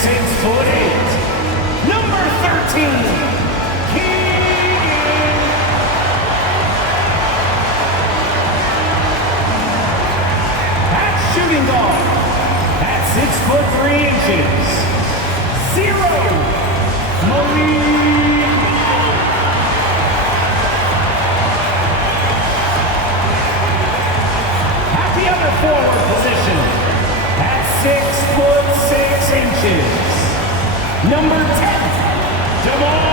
6'8", number 13, shooting guard at 6'3", 0, Malik. At the other forward position at 6'6", number 10, DeRozan.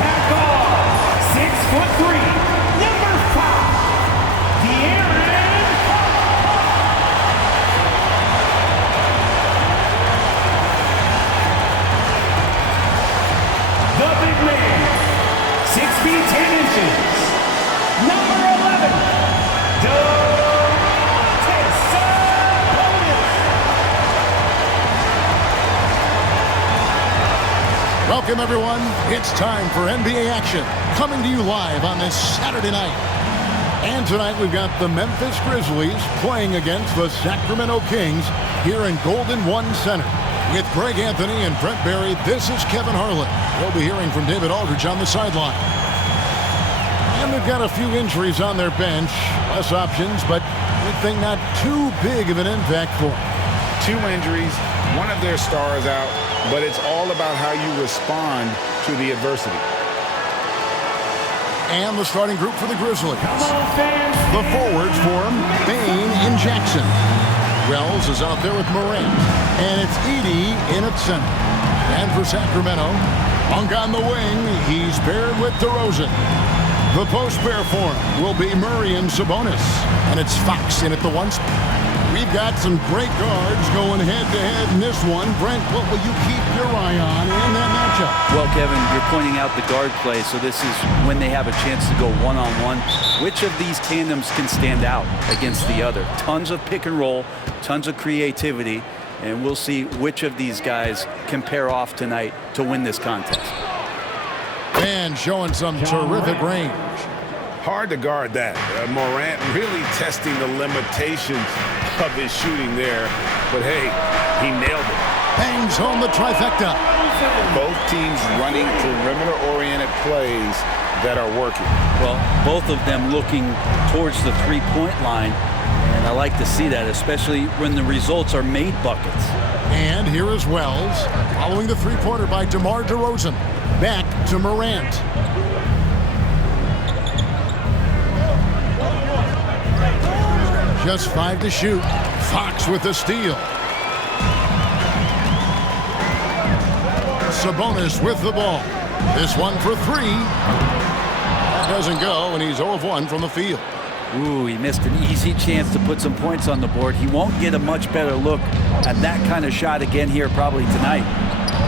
At guard, 6'3", number 5, Jaylen. The big man, 6 feet 10 inches, number 11, Welcome, everyone. It's time for NBA action, coming to you live on this Saturday night. And tonight we've got the Memphis Grizzlies playing against the Sacramento Kings here in Golden One Center. With Greg Anthony and Brent Barry, this is Kevin Harlan. We'll be hearing from David Aldridge on the sideline. And they've got a few injuries on their bench, less options, but we think not too big of an impact for them. 2 injuries, one of their stars out, but it's all about how you respond to the adversity. And the starting group for the Grizzlies. The forwards for them, Bain and Jackson. Wells is out there with Morant. And it's Edey in at center. And for Sacramento, Monk on the wing, he's paired with DeRozan. The post pair for him will be Murray and Sabonis. And it's Fox in at the 1 spot. We've got some great guards going head-to-head in this one. Brent, what will you keep your eye on in that matchup? Well, Kevin, you're pointing out the guard play, so this is when they have a chance to go one-on-one. Which of these tandems can stand out against the other? Tons of pick and roll, tons of creativity, and we'll see which of these guys can pair off tonight to win this contest. And showing some terrific range. Hard to guard that. Morant really testing the limitations of his shooting there. But hey, he nailed it. Bangs home the trifecta. Both teams running perimeter-oriented plays that are working. Well, both of them looking towards the three-point line. And I like to see that, especially when the results are made buckets. And here is Wells, following the three-pointer by DeMar DeRozan. Back to Morant. Just 5 to shoot. Fox with the steal. Sabonis with the ball. This one for 3. That doesn't go, and he's 0 of 1 from the field. Ooh, he missed an easy chance to put some points on the board. He won't get a much better look at that kind of shot again here probably tonight.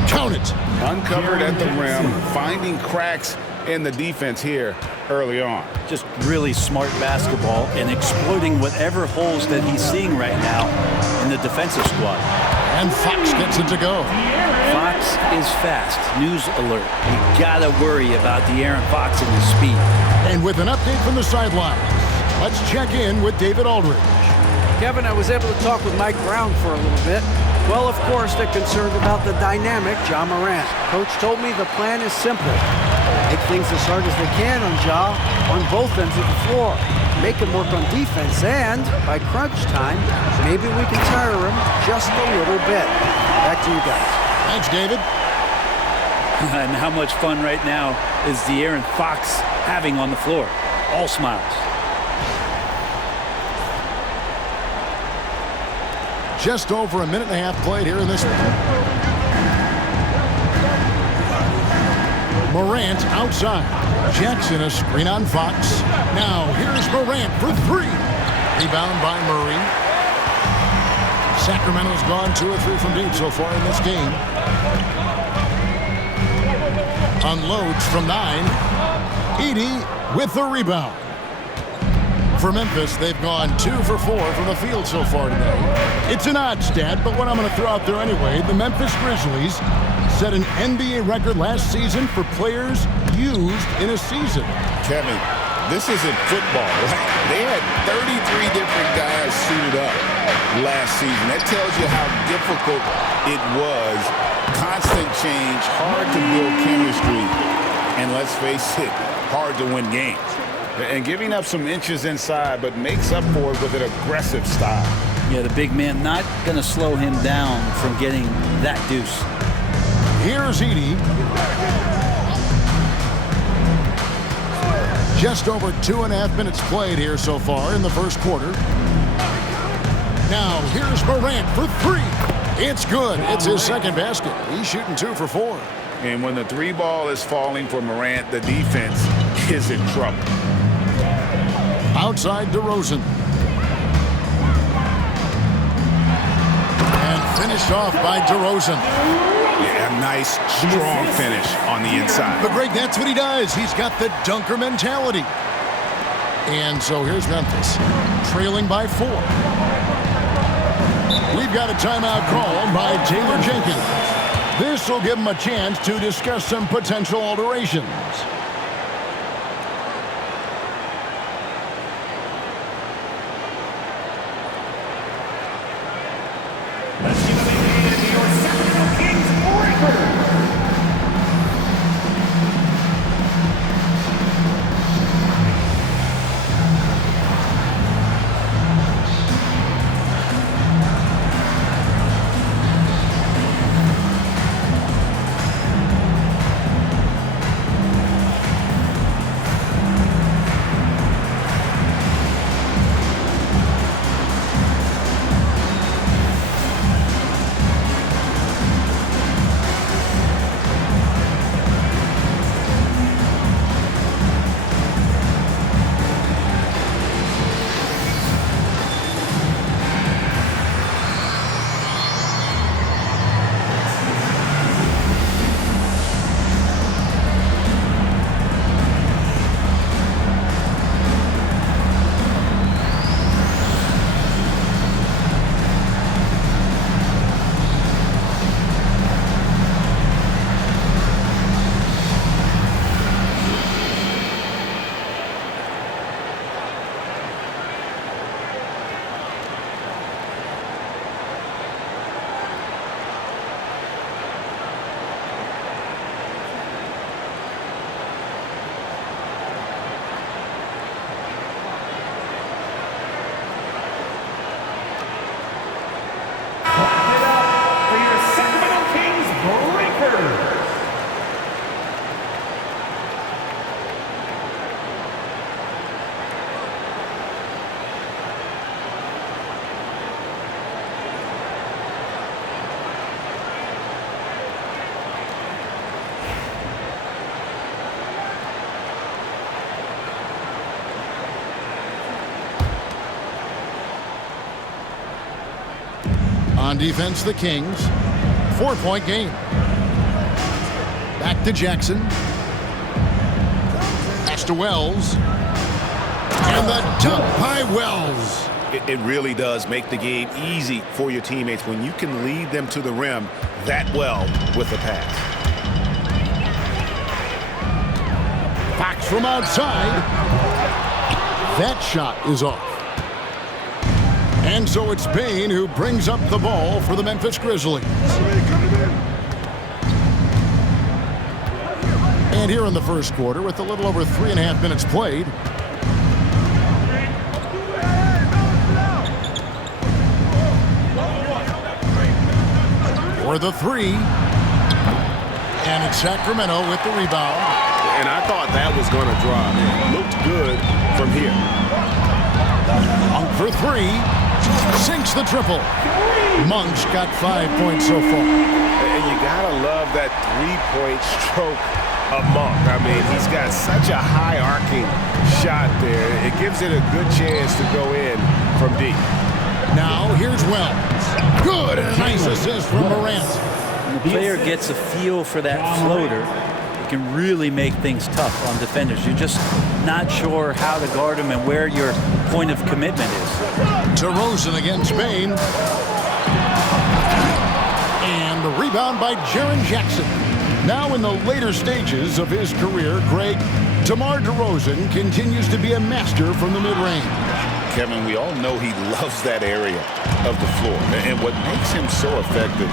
Count it. Uncovered at the rim, finding cracks in the defense here early on. Just really smart basketball and exploiting whatever holes that he's seeing right now in the defensive squad. And Fox gets it to go. Fox is fast. News alert. You gotta worry about De'Aaron Fox and his speed. And with an update from the sidelines, let's check in with David Aldridge. Kevin, I was able to talk with Mike Brown for a little bit. Well, of course, they're concerned about the dynamic Ja Morant. Coach told me the plan is simple. Make things as hard as they can on Ja on both ends of the floor. Make him work on defense, and by crunch time, maybe we can tire him just a little bit. Back to you guys. Thanks, David. And how much fun right now is De'Aaron Fox having on the floor? All smiles. Just over a minute and a half played here in this one. Morant outside. Jackson a screen on Fox. Now here's Morant for 3. Rebound by Murray. Sacramento's gone 2 or 3 from deep so far in this game. Unloads from 9. Edey with the rebound. For Memphis, they've gone 2 for 4 from the field so far today. It's an odd stat, but what I'm going to throw out there anyway, the Memphis Grizzlies set an NBA record last season for players used in a season. Kevin, this isn't football. Right? They had 33 different guys suited up last season. That tells you how difficult it was. Constant change, hard to build chemistry, and let's face it, hard to win games. And giving up some inches inside, but makes up for it with an aggressive style. Yeah, the big man not going to slow him down from getting that deuce. Here's Edey. Just over 2.5 minutes played here so far in the first quarter. Now here's Morant for three. It's good. It's his second basket. He's shooting 2 for 4. And when the three ball is falling for Morant, the defense is in trouble. Outside DeRozan. And finished off by DeRozan. Yeah, a nice, strong finish on the inside. But Greg, that's what he does. He's got the dunker mentality. And so here's Memphis, trailing by 4. We've got a timeout called by Taylor Jenkins. This will give him a chance to discuss some potential alterations. Let's give it in your Sacramento Kings breaker. On defense, the Kings. 4-point game. Back to Jackson. Pass to Wells. And the dunk by Wells. It really does make the game easy for your teammates when you can lead them to the rim that well with a pass. Fox from outside. That shot is off. And so it's Bane who brings up the ball for the Memphis Grizzlies. And here in the first quarter, with a little over 3.5 minutes played, for the three. And it's Sacramento with the rebound. And I thought that was going to drop. It looked good from here. Monk for three. Sinks the triple. Monk's got 5 points so far. And you got to love that three-point stroke of Monk. I mean, he's got such a high-arcing shot there. It gives it a good chance to go in from deep. Now, here's Wells. Good, and a nice assist from Morant. When the player gets a feel for that floater, it can really make things tough on defenders. You're just not sure how to guard him and where your point of commitment is. DeRozan against Bane. And the rebound by Jaren Jackson. Now in the later stages of his career, Greg, DeMar DeRozan continues to be a master from the mid-range. Kevin, we all know he loves that area of the floor. And what makes him so effective,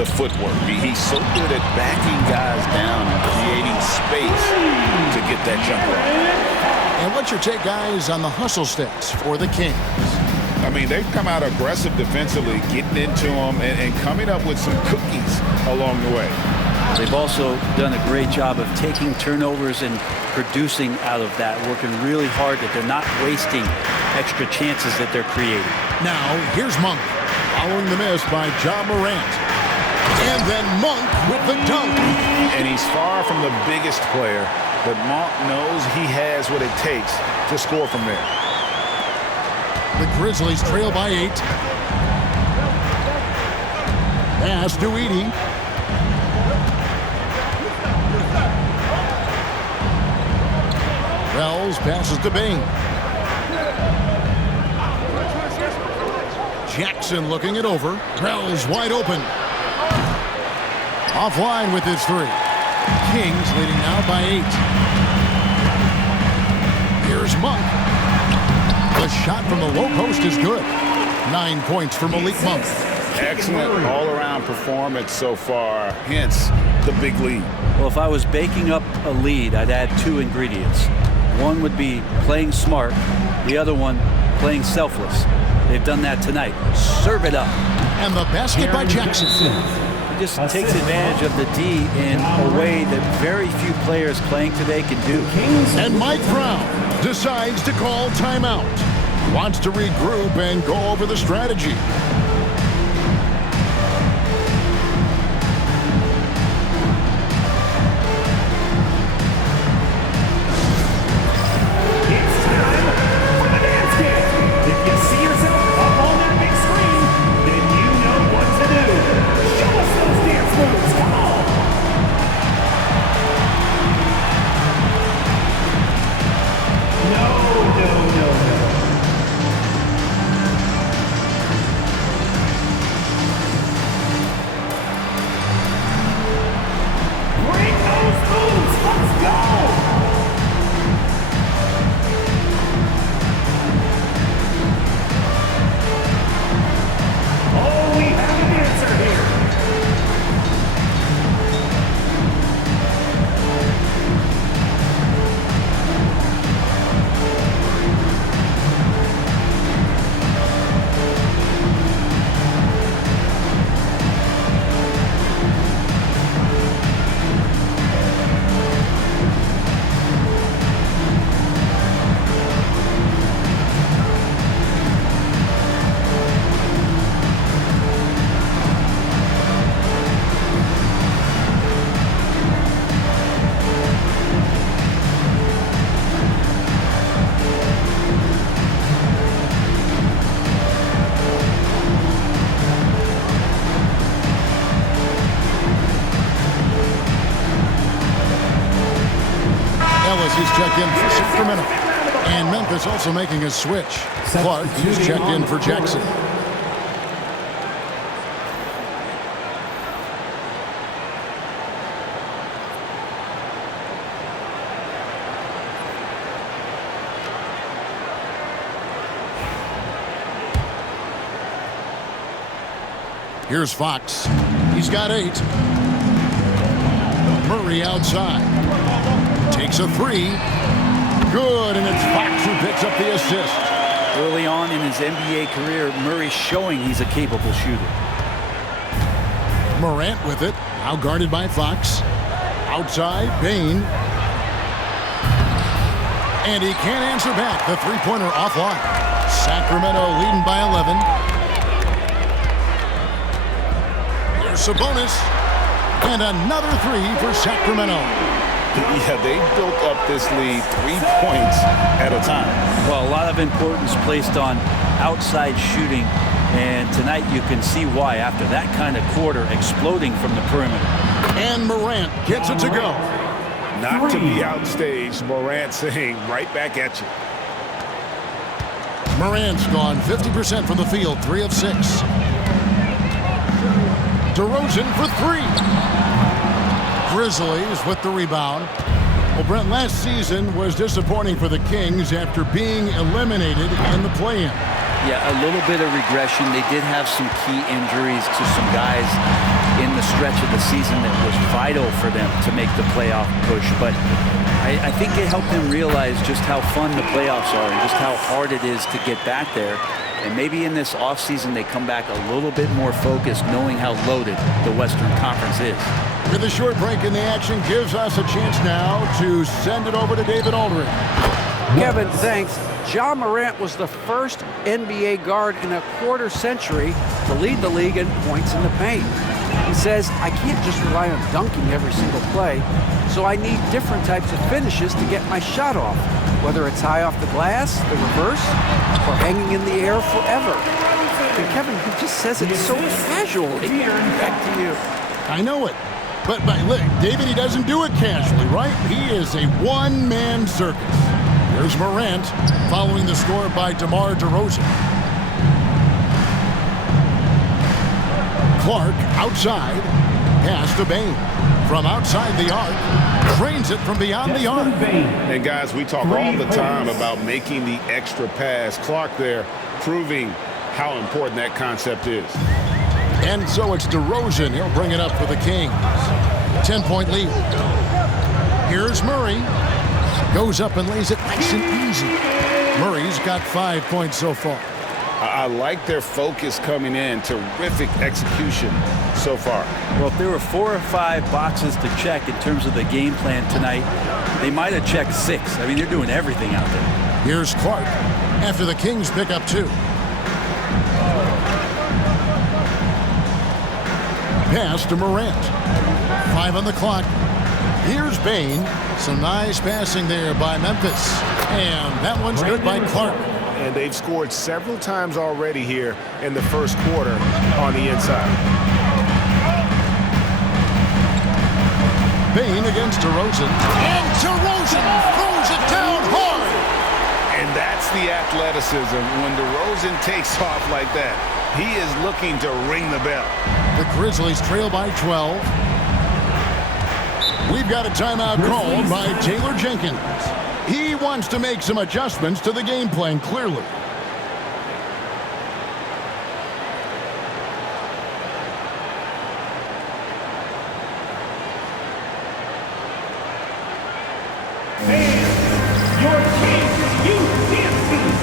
the footwork. He's so good at backing guys down and creating space to get that jumper off. And what's your take, guys, on the hustle stats for the Kings? I mean, they've come out aggressive defensively, getting into them and coming up with some cookies along the way. They've also done a great job of taking turnovers and producing out of that, working really hard that they're not wasting extra chances that they're creating. Now, here's Monk, following the miss by Ja Morant. And then Monk with the dunk. And he's far from the biggest player, but Monk knows he has what it takes to score from there. The Grizzlies trail by 8. Pass to Edey. Wells passes to Bain. Jackson looking it over. Wells wide open. Offline with his 3. Kings leading now by 8. Here's Monk. The shot from the low post is good. 9 points for Malik Monk. Excellent all-around performance so far, hence the big lead. Well, if I was baking up a lead, I'd add 2 ingredients. One would be playing smart. The other one, playing selfless. They've done that tonight. Serve it up. And the basket by Jackson. He just takes advantage of the D in a way that very few players playing today can do. And Mike Brown decides to call timeout. Wants to regroup and go over the strategy. He's checked in for Sacramento. And Memphis also making a switch. Clark is checked in for Jackson. Here's Fox. He's got 8. Murray outside. Takes a 3. Good, and it's Fox who picks up the assist. Early on in his NBA career, Murray's showing he's a capable shooter. Morant with it, now guarded by Fox. Outside, Bain. And he can't answer back. The three-pointer offline. Sacramento leading by 11. Here's Sabonis. And another 3 for Sacramento. Yeah, they built up this lead 3 points at a time. Well, a lot of importance placed on outside shooting, and tonight you can see why after that kind of quarter exploding from the perimeter. And Morant gets it to go. Not to be outstaged, Morant saying right back at you. Morant's gone 50% from the field, 3 of 6. DeRozan for 3. Grizzlies with the rebound. Well, Brent, last season was disappointing for the Kings after being eliminated in the play-in. Yeah, a little bit of regression. They did have some key injuries to some guys in the stretch of the season that was vital for them to make the playoff push. But I think it helped them realize just how fun the playoffs are and just how hard it is to get back there. And maybe in this offseason they come back a little bit more focused, knowing how loaded the Western Conference is. With a short break in the action gives us a chance now to send it over to David Aldridge. Kevin, thanks. Ja Morant was the first NBA guard in a quarter century to lead the league in points in the paint. He says, I can't just rely on dunking every single play, so I need different types of finishes to get my shot off, whether it's high off the glass, the reverse, or hanging in the air forever. And Kevin, he just says it so casually. Back to you. I know it. But look, David, he doesn't do it casually, right? He is a one-man circus. Here's Morant following the score by DeMar DeRozan. Clark outside, pass to Bane. From outside the arc, trains it from beyond the arc. And guys, we talk all the time about making the extra pass. Clark there proving how important that concept is. And so it's DeRozan. He'll bring it up for the Kings. 10-point lead. Here's Murray. Goes up and lays it nice and easy. Murray's got 5 points so far. I like their focus coming in. Terrific execution so far. Well, if there were 4 or 5 boxes to check in terms of the game plan tonight, they might have checked 6. I mean, they're doing everything out there. Here's Clark after the Kings pick up 2. Pass to Morant. 5 on the clock. Here's Bane. Some nice passing there by Memphis. And that one's good by Clark. And they've scored several times already here in the first quarter on the inside. Bane against DeRozan. And DeRozan throws it down hard. And that's the athleticism. When DeRozan takes off like that, he is looking to ring the bell. The Grizzlies trail by 12. We've got a timeout called by Taylor Jenkins. He wants to make some adjustments to the game plan, clearly. And your Kings Youth Dance Team.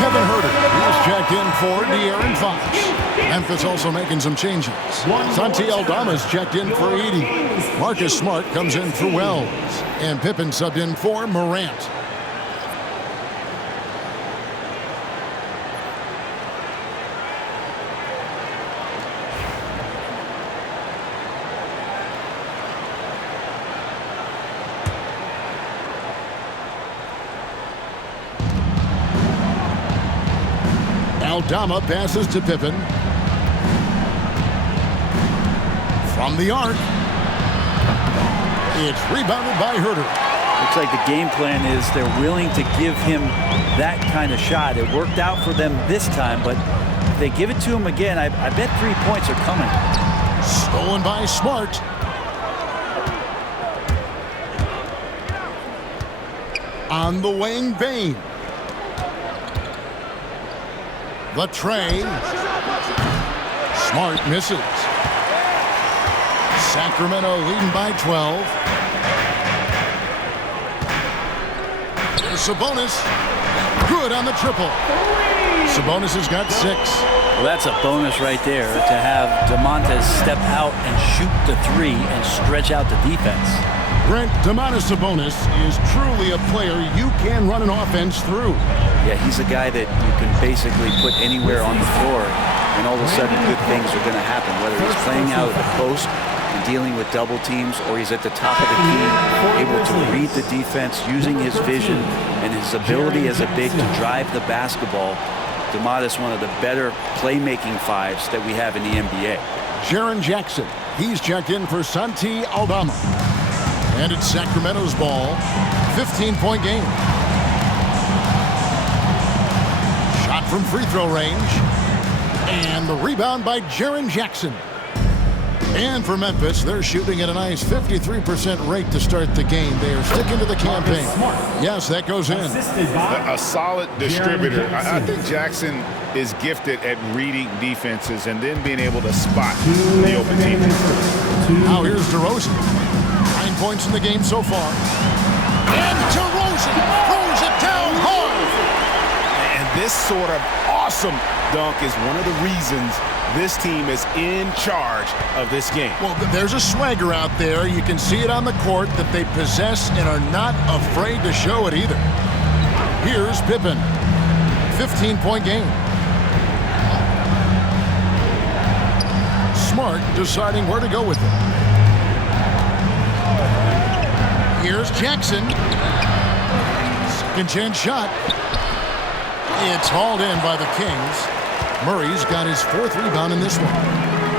Kevin Herter is checked in for De'Aaron Fox. Memphis also making some changes. Santi Aldama's checked in for Edey. Marcus Smart comes in for Wells. And Pippen subbed in for Morant. Aldama passes to Pippen. From the arc. It's rebounded by Herter. Looks like the game plan is they're willing to give him that kind of shot. It worked out for them this time, but if they give it to him again, I bet 3 points are coming. Stolen by Smart. On the wing, Bane. The tray. Smart misses. Sacramento leading by 12. There's Sabonis. Good on the triple. Sabonis has got 6. Well, that's a bonus right there to have Domantas step out and shoot the 3 and stretch out the defense. Brent, Domantas Sabonis is truly a player you can run an offense through. Yeah, he's a guy that you can basically put anywhere on the floor, and all of a sudden good things are going to happen, whether he's playing out of the post and dealing with double teams, or he's at the top of the key, able to read the defense, using his vision and his ability as a big to drive the basketball. Domantas, one of the better playmaking 5s that we have in the NBA. Jaren Jackson, he's checked in for Santi Aldama. And it's Sacramento's ball, 15-point game. Shot from free throw range. And the rebound by Jaren Jackson. And for Memphis, they're shooting at a nice 53% rate to start the game. They are sticking to the campaign. Yes, that goes in. A solid distributor. I think Jackson is gifted at reading defenses and then being able to spot the open team. Now here's DeRozan. 9 points in the game so far. And DeRozan throws it down hard. And this sort of awesome dunk is one of the reasons this team is in charge of this game. Well, there's a swagger out there. You can see it on the court that they possess and are not afraid to show it either. Here's Pippen. 15-point game. Smart deciding where to go with it. Here's Jackson. Second chance shot. It's hauled in by the Kings. Murray's got his 4th rebound in this one.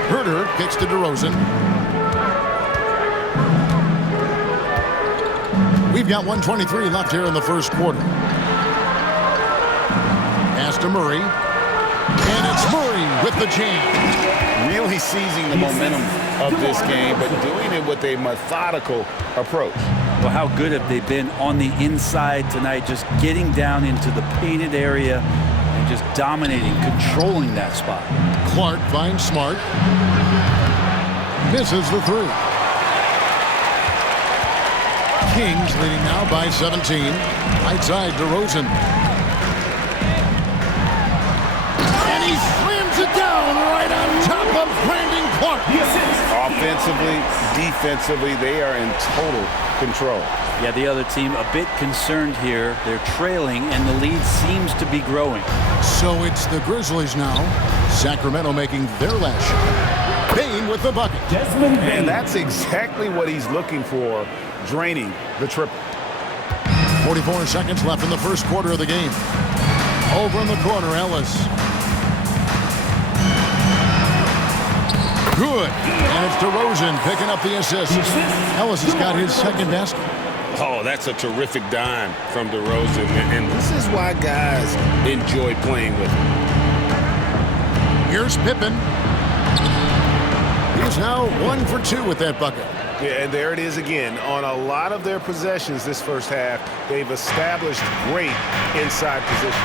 Herter kicks to DeRozan. We've got 1:23 left here in the first quarter. Pass to Murray. And it's Murray with the jam. Really seizing the momentum of this game, but doing it with a methodical approach. Well, how good have they been on the inside tonight, just getting down into the painted area and just dominating, controlling that spot. Clark finds Smart. Misses the 3. Kings leading now by 17. Right side, DeRozan. And he slams it down right on top of Brandon Clark. Offensively, defensively, they are in total control. Yeah, the other team a bit concerned here. They're trailing, and the lead seems to be growing. So it's the Grizzlies now. Sacramento making their last shot. Bane with the bucket. And that's exactly what he's looking for, draining the triple. 44 seconds left in the first quarter of the game. Over in the corner, Ellis. Good. And it's DeRozan picking up the assist. Ellis has got his 2nd basket. Oh, that's a terrific dime from DeRozan. And this is why guys enjoy playing with him. Here's Pippen. He's now 1 for 2 with that bucket. Yeah, and there it is again. On a lot of their possessions this first half, they've established great inside position.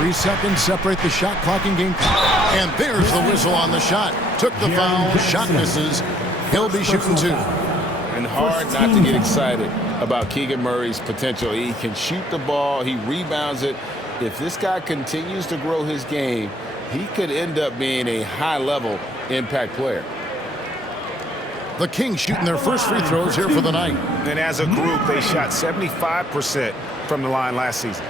3 seconds separate the shot clock and game clock. And there's the whistle on the shot. Took the foul. Shot misses. He'll be shooting 2. And hard not to get excited about Keegan Murray's potential. He can shoot the ball. He rebounds it. If this guy continues to grow his game, he could end up being a high-level impact player. The Kings shooting their first free throws here for the night. And as a group, they shot 75% from the line last season.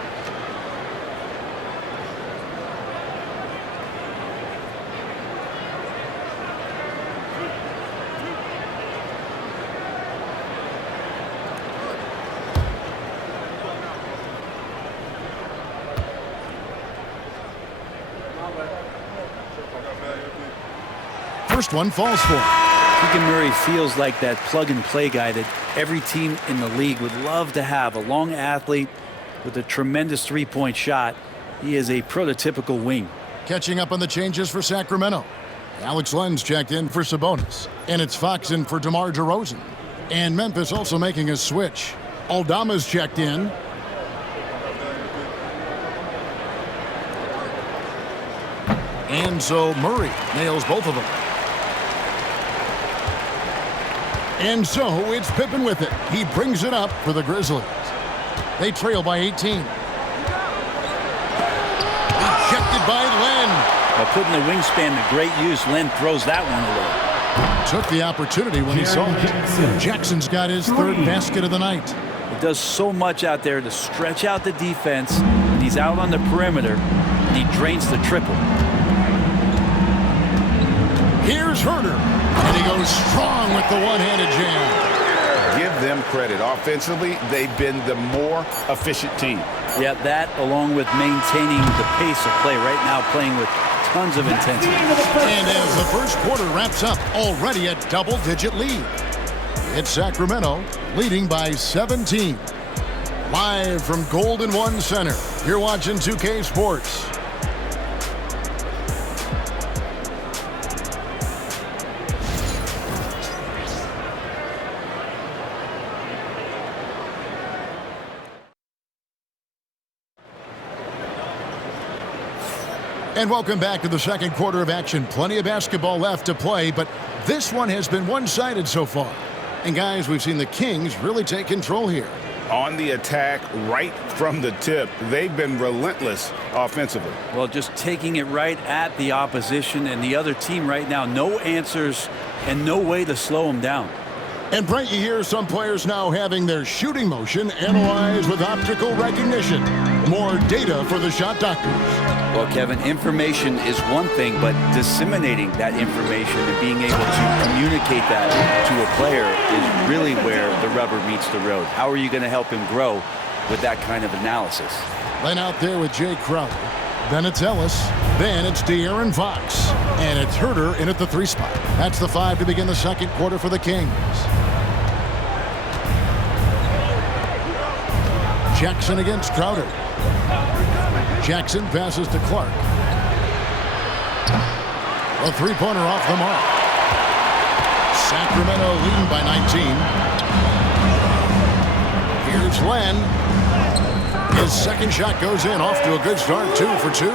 First one falls for. Keegan Murray feels like that plug-and-play guy that every team in the league would love to have. A long athlete with a tremendous three-point shot. He is a prototypical wing. Catching up on the changes for Sacramento. Alex Len's checked in for Sabonis. And it's Fox in for DeMar DeRozan. And Memphis also making a switch. Aldama's checked in. And so Murray nails both of them. And so it's Pippen with it. He brings it up for the Grizzlies. They trail by 18. Ejected by Len. Well, putting the wingspan to great use, Len throws that one away. Took the opportunity when he saw it. Jackson's got his third basket of the night. He does so much out there to stretch out the defense, and he's out on the perimeter, and he drains the triple. Here's Herder, and he goes strong with the one-handed jam. Give them credit. Offensively, they've been the more efficient team. Yeah, that along with maintaining the pace of play right now, playing with tons of intensity. And as the first quarter wraps up, already a double-digit lead. It's Sacramento leading by 17. Live from Golden One Center, you're watching 2K Sports. And welcome back to the second quarter of action. Plenty of basketball left to play, but this one has been one-sided so far. And guys, we've seen the Kings really take control here. On the attack, right from the tip, they've been relentless offensively. Well, just taking it right at the opposition and the other team right now. No answers and no way to slow them down. And Brent, you hear some players now having their shooting motion analyzed with optical recognition. More data for the shot doctors. Well, Kevin, information is one thing, but disseminating that information and being able to communicate that to a player is really where the rubber meets the road. How are you going to help him grow with that kind of analysis? Then out there with Jay Crowder. Then it's Ellis. Then it's De'Aaron Fox. And it's Herder in at the 3 spot. That's the 5 to begin the second quarter for the Kings. Jackson against Crowder. Jackson passes to Clark. A three-pointer off the mark. Sacramento leading by 19. Here's Len. His second shot goes in, off to a good start, 2 for 2.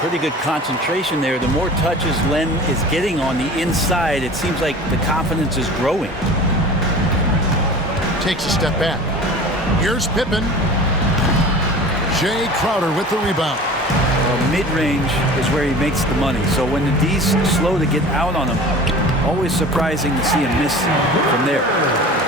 Pretty good concentration there. The more touches Len is getting on the inside, it seems like the confidence is growing. Takes a step back. Here's Pippen. Jay Crowder with the rebound. Well, mid-range is where he makes the money. So when the D's slow to get out on him, always surprising to see him miss from there.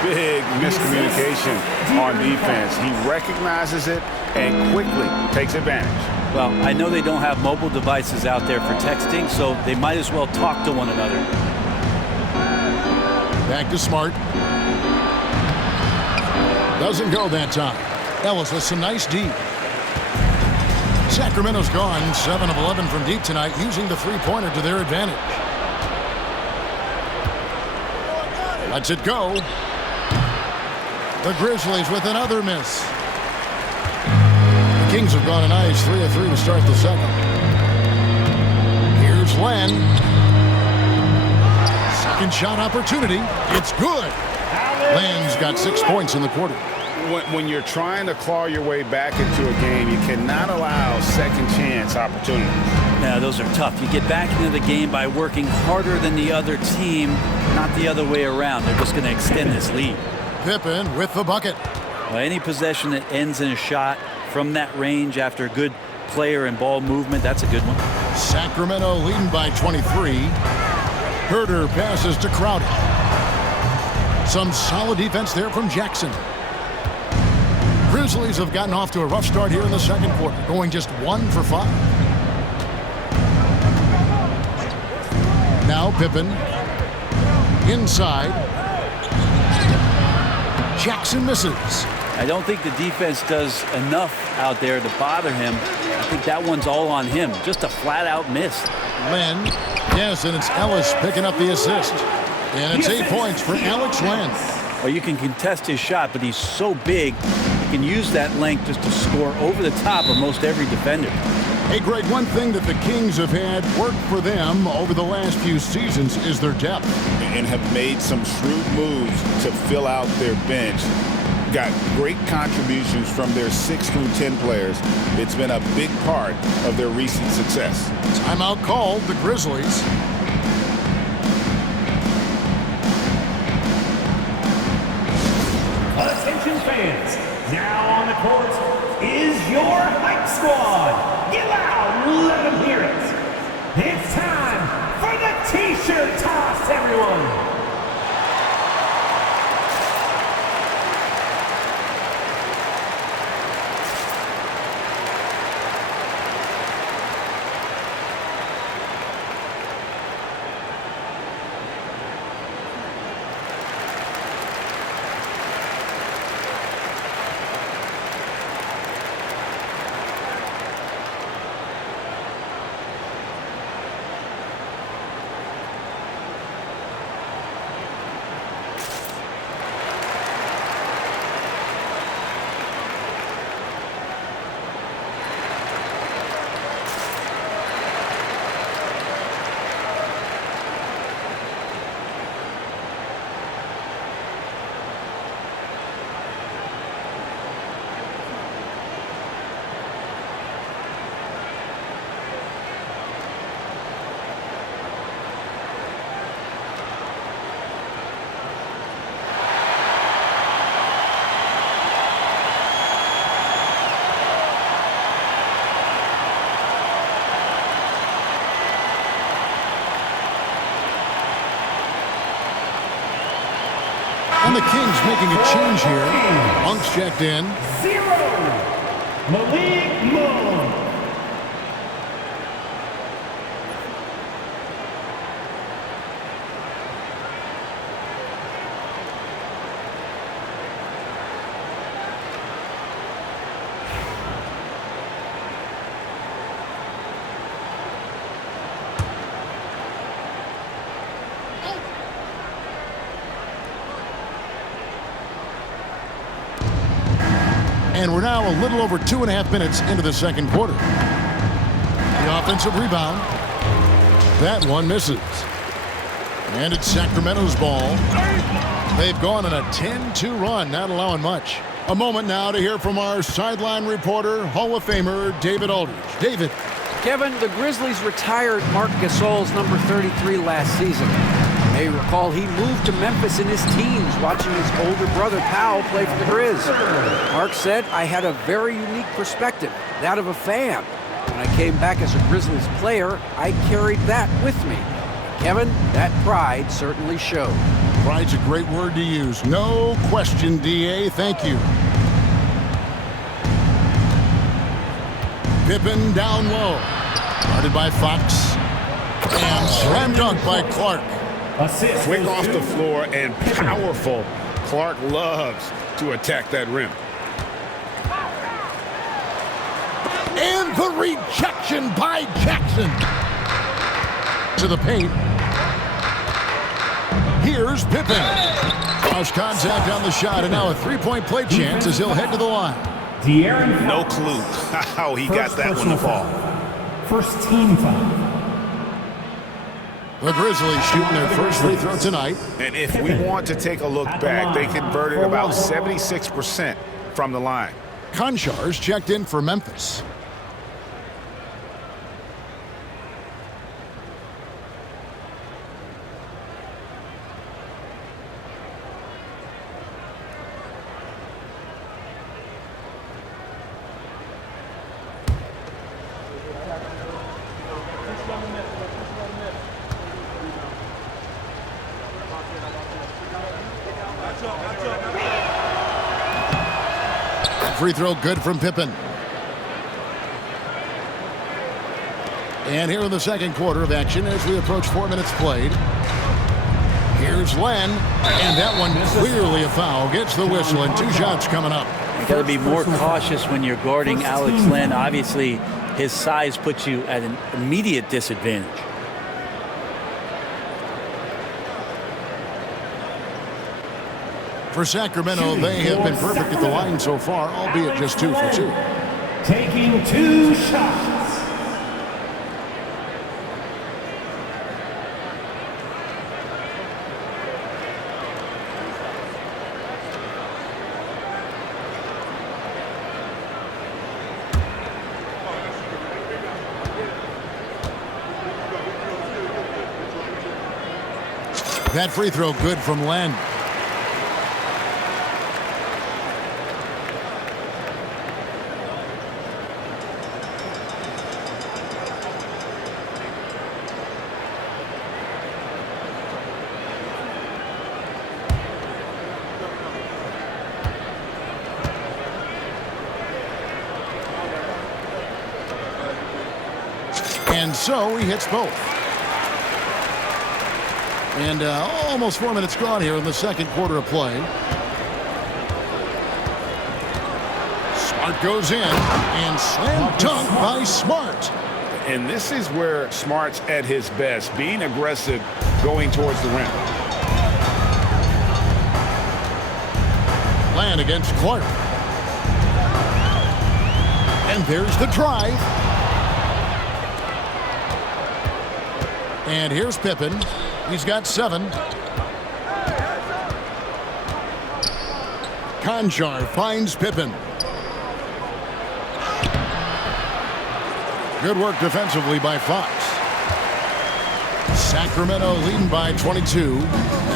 Big miscommunication on defense. He recognizes it and quickly takes advantage. Well, I know they don't have mobile devices out there for texting, so they might as well talk to one another. Back to Smart. Doesn't go that time. Ellis has some nice D. Sacramento's gone 7 of 11 from deep tonight, using the three-pointer to their advantage. Lets it go. The Grizzlies with another miss. The Kings have gone a nice 3 of 3 to start the second. Here's Len. Second shot opportunity. It's good. Len's got 6 points in the quarter. When you're trying to claw your way back into a game, you cannot allow second chance opportunities. Now, those are tough. You get back into the game by working harder than the other team, not the other way around. They're just going to extend this lead. Pippen with the bucket. Well, any possession that ends in a shot from that range after good player and ball movement, that's a good one. Sacramento leading by 23. Herder passes to Crowder. Some solid defense there from Jackson. Grizzlies have gotten off to a rough start here in the second quarter, going just 1 for 5. Now Pippen. Inside. Jackson misses. I don't think the defense does enough out there to bother him. I think that one's all on him. Just a flat-out miss. Len. Yes, and it's Ellis picking up the assist. And it's 8 points for Alex Len. Well, you can contest his shot, but he's so big, he can use that length just to score over the top of most every defender. Hey, Greg, one thing that the Kings have had work for them over the last few seasons is their depth. And have made some shrewd moves to fill out their bench. Got great contributions from their 6 through 10 players. It's been a big part of their recent success. Timeout called, the Grizzlies. Attention fans, now on the court is your hype squad. Get loud, let them hear it. It's time for the t-shirt toss, everyone. And the Kings making a change here. Monk's checked in. 0. Malik Monk. And we're now a little over 2.5 minutes into the second quarter. The offensive rebound. That one misses. And it's Sacramento's ball. They've gone on a 10-2 run, not allowing much. A moment now to hear from our sideline reporter, Hall of Famer David Aldridge. David. Kevin, the Grizzlies retired Marc Gasol's number 33 last season. You may recall he moved to Memphis in his teens, watching his older brother Powell play for the Grizz. Mark said, "I had a very unique perspective, that of a fan. When I came back as a Grizzlies player, I carried that with me." Kevin, that pride certainly showed. Pride's a great word to use. No question, D.A. Thank you. Pippen down low. Guarded by Fox. And slam dunk by Clark. Assist. Quick off the floor and powerful. Clark loves to attack that rim. And the rejection by Jackson. To the paint. Here's Pippen. Cross contact on the shot, and now a three-point play chance as he'll head to the line. No clue how he got that one to fall. First team foul. The Grizzlies shooting their first free throw tonight. And if we want to take a look back, they converted about 76% from the line. Konchar's checked in for Memphis. Free throw good from Pippen. And here in the second quarter of action as we approach 4 minutes played. Here's Len, and that one clearly a foul. Gets the whistle, and 2 shots coming up. You got to be more cautious when you're guarding Alex Len. Obviously, his size puts you at an immediate disadvantage. For Sacramento, they have been perfect at the line so far, albeit just 2 for 2. Taking 2 shots. That free throw good from Len. And so he hits both. And almost 4 minutes gone here in the second quarter of play. Smart goes in and slam dunk by Smart. And this is where Smart's at his best, being aggressive, going towards the rim. Land against Clark. And there's the drive. And here's Pippen. He's got 7. Conchar finds Pippen. Good work defensively by Fox. Sacramento leading by 22.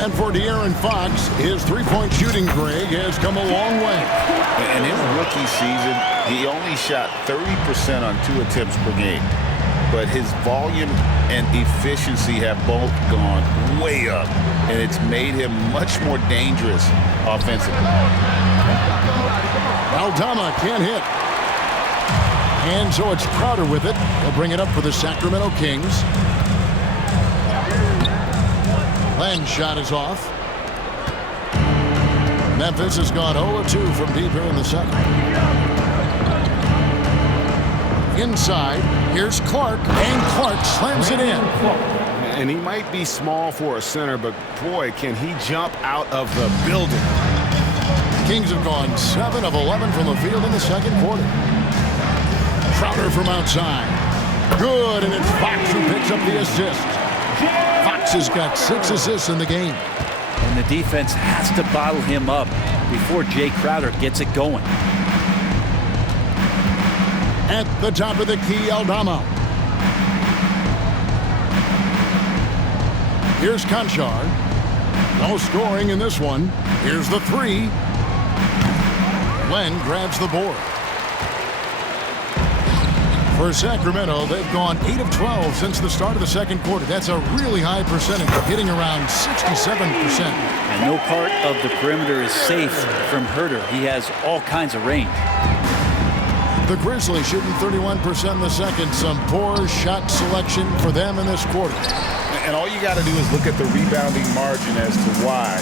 And for De'Aaron Fox, his three-point shooting, Greg, has come a long way. In his rookie season, he only shot 30% on 2 attempts per game. But his volume and efficiency have both gone way up, and it's made him much more dangerous offensively. Aldama can't hit. And so it's Crowder with it. They'll bring it up for the Sacramento Kings. Len's shot is off. Memphis has gone 0-2 from deep here in the second. Inside, here's Clark, and Clark slams it in. And he might be small for a center, but boy, can he jump out of the building. Kings have gone 7 of 11 from the field in the second quarter. Crowder from outside. Good, and it's Fox who picks up the assist. Fox has got 6 assists in the game. And the defense has to bottle him up before Jay Crowder gets it going. At the top of the key, Aldama. Here's Conchar. No scoring in this one. Here's the 3. Len grabs the board. For Sacramento, they've gone 8 of 12 since the start of the second quarter. That's a really high percentage, hitting around 67%. And no part of the perimeter is safe from Herter. He has all kinds of range. The Grizzlies shooting 31% in the second. Some poor shot selection for them in this quarter. And all you got to do is look at the rebounding margin as to why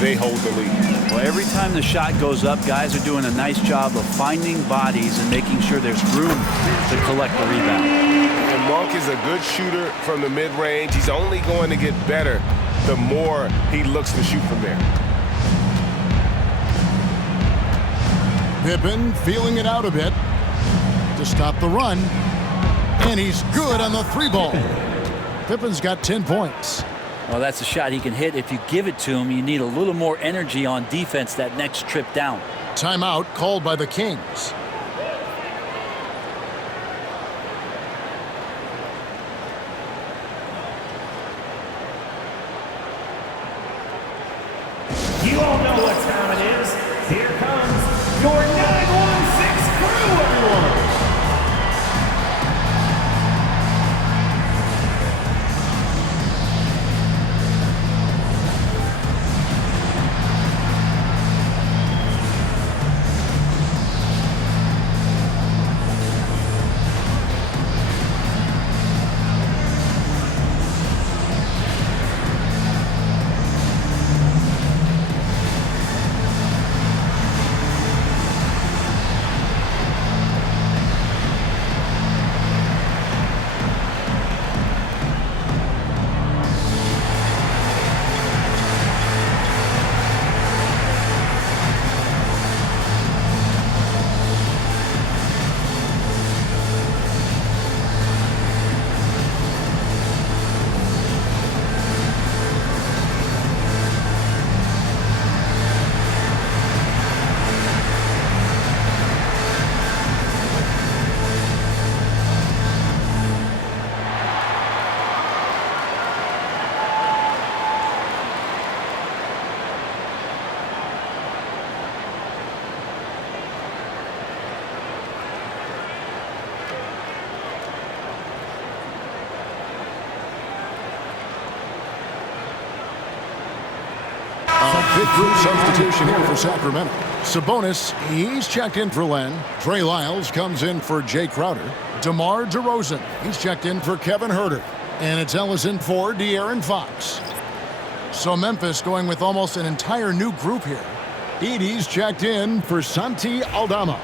they hold the lead. Well, every time the shot goes up, guys are doing a nice job of finding bodies and making sure there's room to collect the rebound. And Monk is a good shooter from the mid-range. He's only going to get better the more he looks to shoot from there. Pippen feeling it out a bit to stop the run. And he's good on the 3-ball. Pippen's got 10 points. Well, that's a shot he can hit. If you give it to him, you need a little more energy on defense that next trip down. Timeout called by the Kings. You all know what time it is. Here comes your 916 crew, everyone. fifth group substitution here for Sacramento. Sabonis, he's checked in for Len. Trey Lyles comes in for Jay Crowder. DeMar DeRozan, he's checked in for Kevin Huerter. And it's Ellison for De'Aaron Fox. So Memphis going with almost an entire new group here. Edey's checked in for Santi Aldama.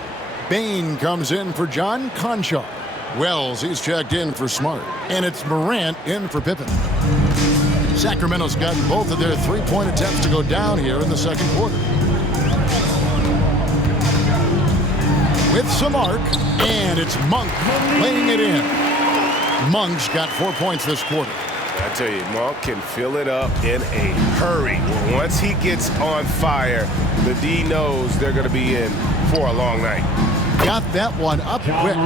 Bane comes in for John Conchar. Wells, he's checked in for Smart. And it's Morant in for Pippen. Sacramento's gotten both of their three-point attempts to go down here in the second quarter. With some arc, and it's Monk laying it in. Monk's got 4 points this quarter. I tell you, Monk can fill it up in a hurry. Once he gets on fire, the D knows they're going to be in for a long night. Got that one up quick.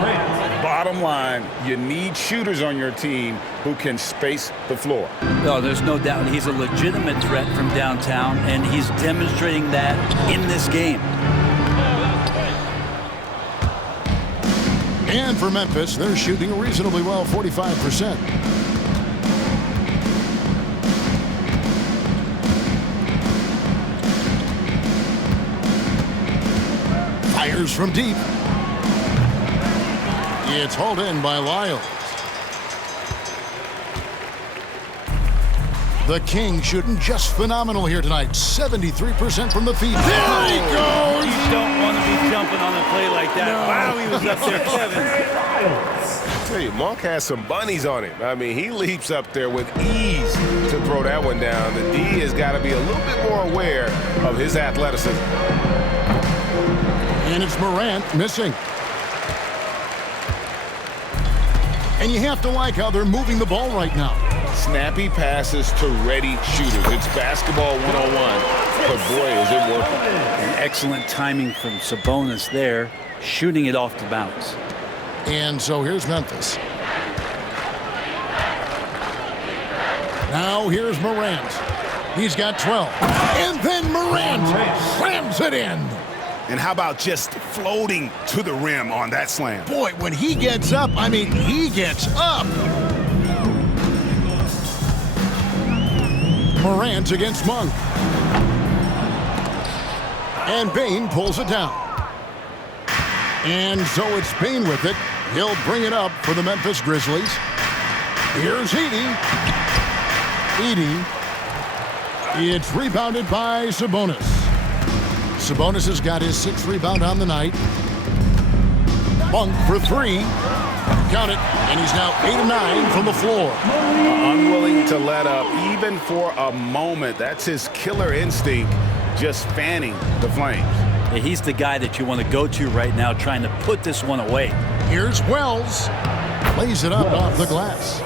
Bottom line, you need shooters on your team who can space the floor. No, there's no doubt he's a legitimate threat from downtown, and he's demonstrating that in this game. And for Memphis, they're shooting reasonably well, 45%. Fires from deep. It's hauled in by Lyles. The King shooting just phenomenal here tonight. 73% from the field. There he goes! You don't want to be jumping on a play like that. No. Wow, he was up there, Kevin. I tell you, Monk has some bunnies on him. I mean, he leaps up there with ease to throw that one down. The D has got to be a little bit more aware of his athleticism. And it's Morant missing. And you have to like how they're moving the ball right now. Snappy passes to ready shooters. It's basketball 101, but boy, is it working. An excellent timing from Sabonis there, shooting it off the bounce. And so here's Memphis. Now here's Morant. He's got 12. And then Morant slams it in. And how about just floating to the rim on that slam? Boy, when he gets up, I mean, he gets up. Morant against Monk. And Bane pulls it down. And so it's Bane with it. He'll bring it up for the Memphis Grizzlies. Here's Edey. Edey. It's rebounded by Sabonis. Sabonis has got his 6th rebound on the night. Monk for 3. Count it. And he's now 8 of 9 from the floor. Unwilling to let up even for a moment. That's his killer instinct, just fanning the flames. Yeah, he's the guy that you want to go to right now, trying to put this one away. Here's Wells. Lays it up off the glass.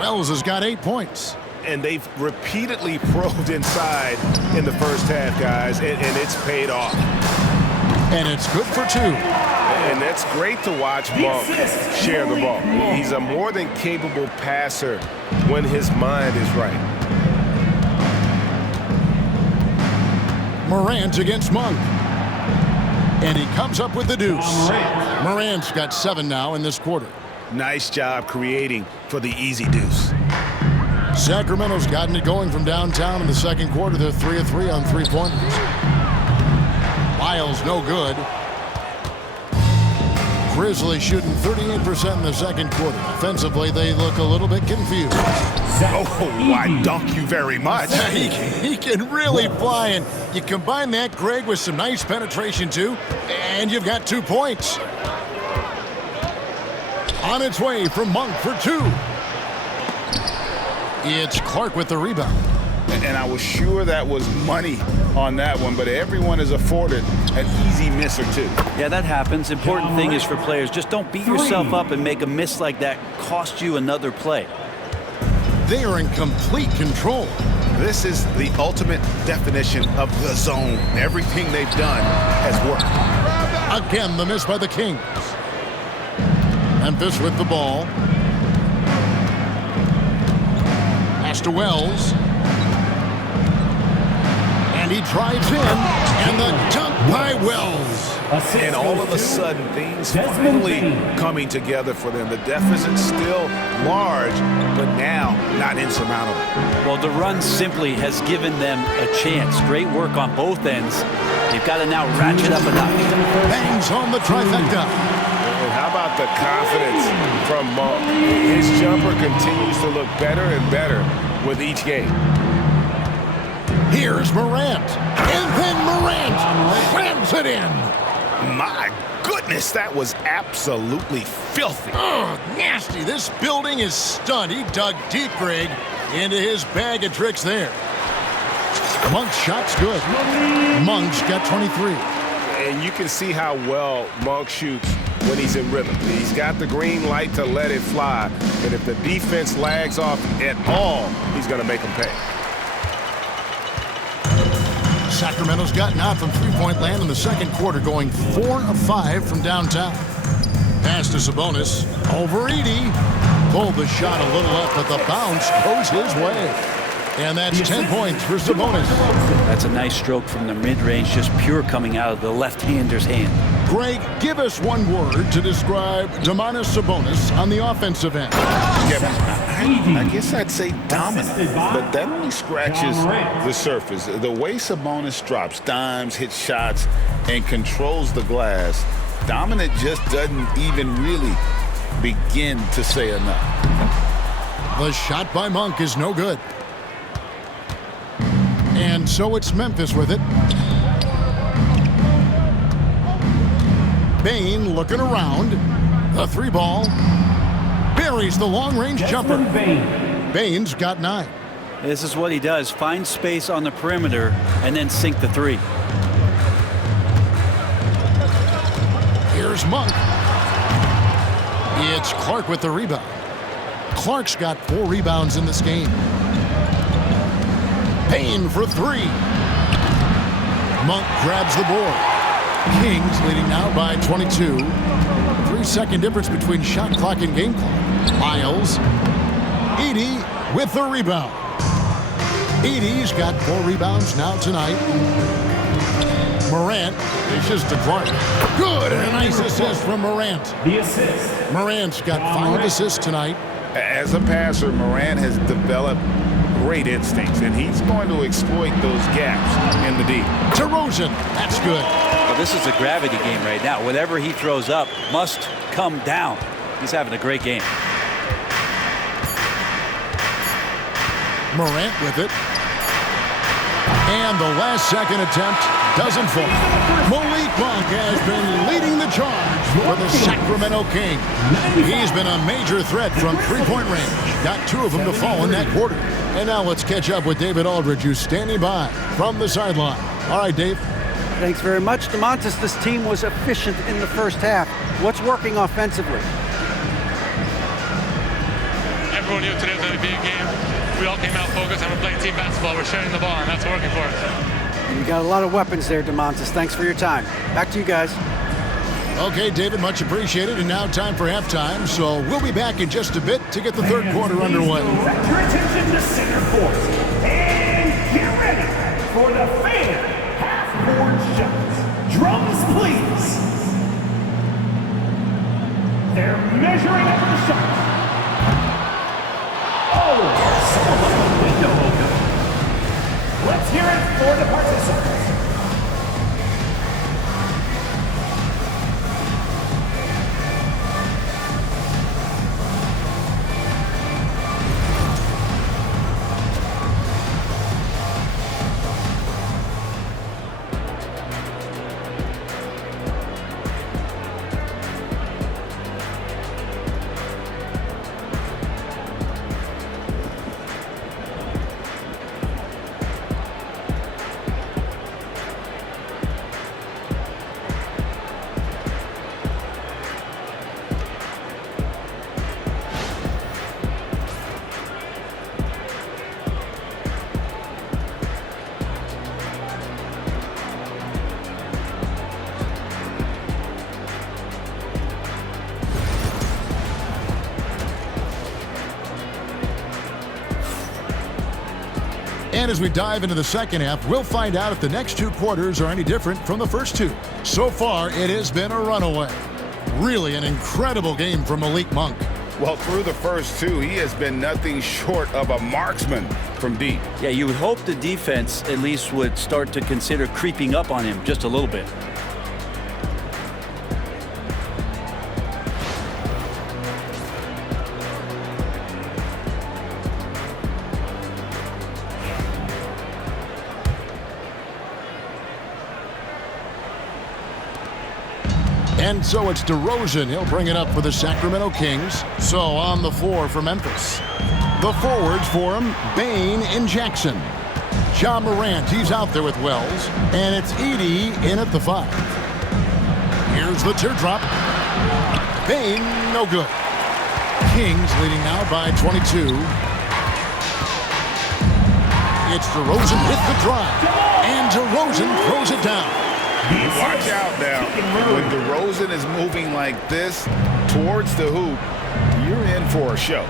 Wells has got 8 points. And they've repeatedly probed inside in the first half, guys, and it's paid off. And it's good for 2. And that's great to watch Monk share the ball. He's a more than capable passer when his mind is right. Morant against Monk. And he comes up with the deuce. Morant's got 7 now in this quarter. Nice job creating for the easy deuce. Sacramento's gotten it going from downtown in the second quarter. They're 3 of 3 on 3-pointers. Lyles no good. Grizzlies shooting 38% in the second quarter. Offensively, they look a little bit confused. Oh, I dunk you very much. He can really fly, and you combine that, Greg, with some nice penetration, too, and you've got 2 points. On its way from Monk for 2. It's Clark with the rebound. And I was sure that was money on that one, but everyone is afforded an easy miss or 2. Yeah, that happens. Important thing is for players, just don't beat yourself up and make a miss like that cost you another play. They are in complete control. This is the ultimate definition of the zone. Everything they've done has worked. Again, the miss by the Kings. Memphis with the ball. Pass to Wells. And he drives in. And the dunk by Wells. And all of a sudden, things finally coming together for them. The deficit's still large, but now not insurmountable. Well, the run simply has given them a chance. Great work on both ends. They've got to now ratchet up a notch. Bangs on the trifecta. And how about the confidence from Monk? His jumper continues to look better and better with each game. Here's Morant. And then Morant slams it in. My goodness, that was absolutely filthy. Oh, nasty. This building is stunned. He dug deep, Greg, into his bag of tricks there. Monk's shot's good. Monk's got 23. And you can see how well Monk shoots when he's in rhythm. He's got the green light to let it fly. And if the defense lags off at all, he's going to make them pay. Sacramento's gotten out from three-point land in the second quarter, going 4 of 5 from downtown. Pass to Sabonis. Over Edey. Pulled the shot a little up, but the bounce goes his way. And that's 10 points for Sabonis. That's a nice stroke from the mid-range, just pure coming out of the left-hander's hand. Greg, give us one word to describe Domantas Sabonis on the offensive end. I guess I'd say dominant, but that only scratches the surface. The way Sabonis drops dimes, hits shots, and controls the glass, dominant just doesn't even really begin to say enough. The shot by Monk is no good. And so it's Memphis with it. Bane looking around. The three ball. Buries the long-range jumper. Bane's got 9. This is what he does. Find space on the perimeter and then sink the three. Here's Monk. It's Clark with the rebound. Clark's got 4 rebounds in this game. Payne for 3. Monk grabs the board. Kings leading now by 22. 3-second difference between shot clock and game clock. Miles. Edey with the rebound. Edey's got 4 rebounds now tonight. Morant dishes to Clark. Good, and a nice assist from Morant. The assist. Morant's got 5 assists tonight. As a passer, Morant has developed great instincts, and he's going to exploit those gaps in the D. DeRozan, that's good. Well, this is a gravity game right now. Whatever he throws up must come down. He's having a great game. Morant with it. And the last second attempt doesn't fall. Malik Monk has been leading the charge for the Sacramento Kings. He's been a major threat from three-point range. Got 2 of them to fall in that quarter. And now let's catch up with David Aldridge, who's standing by from the sideline. All right, Dave. Thanks very much. Domantas, this team was efficient in the first half. What's working offensively? Everyone knew today was going to be a game. We all came out focused and we're playing team basketball. We're sharing the ball, and that's working for us. You got a lot of weapons there, Domantas. Thanks for your time. Back to you guys. Okay, David, much appreciated. And now time for halftime. So we'll be back in just a bit to get the third quarter underway. Direct your attention to center court. And get ready for the fan half-court shots. Drums, please. They're measuring up the shot. Oh, someone left the window open. Let's hear it for the participants. And as we dive into the second half, we'll find out if the next two quarters are any different from the first two. So far, it has been a runaway. Really an incredible game from Malik Monk. Well, through the first two, he has been nothing short of a marksman from deep. Yeah, you would hope the defense at least would start to consider creeping up on him just a little bit. And so it's DeRozan. He'll bring it up for the Sacramento Kings. So on the floor for Memphis. The forwards for him, Bane and Jackson. Ja Morant, he's out there with Wells. And it's Edey in at the 5. Here's the teardrop. Bane, no good. Kings leading now by 22. It's DeRozan with the drive. And DeRozan throws it down. Watch out now. When DeRozan is moving like this towards the hoop, you're in for a show.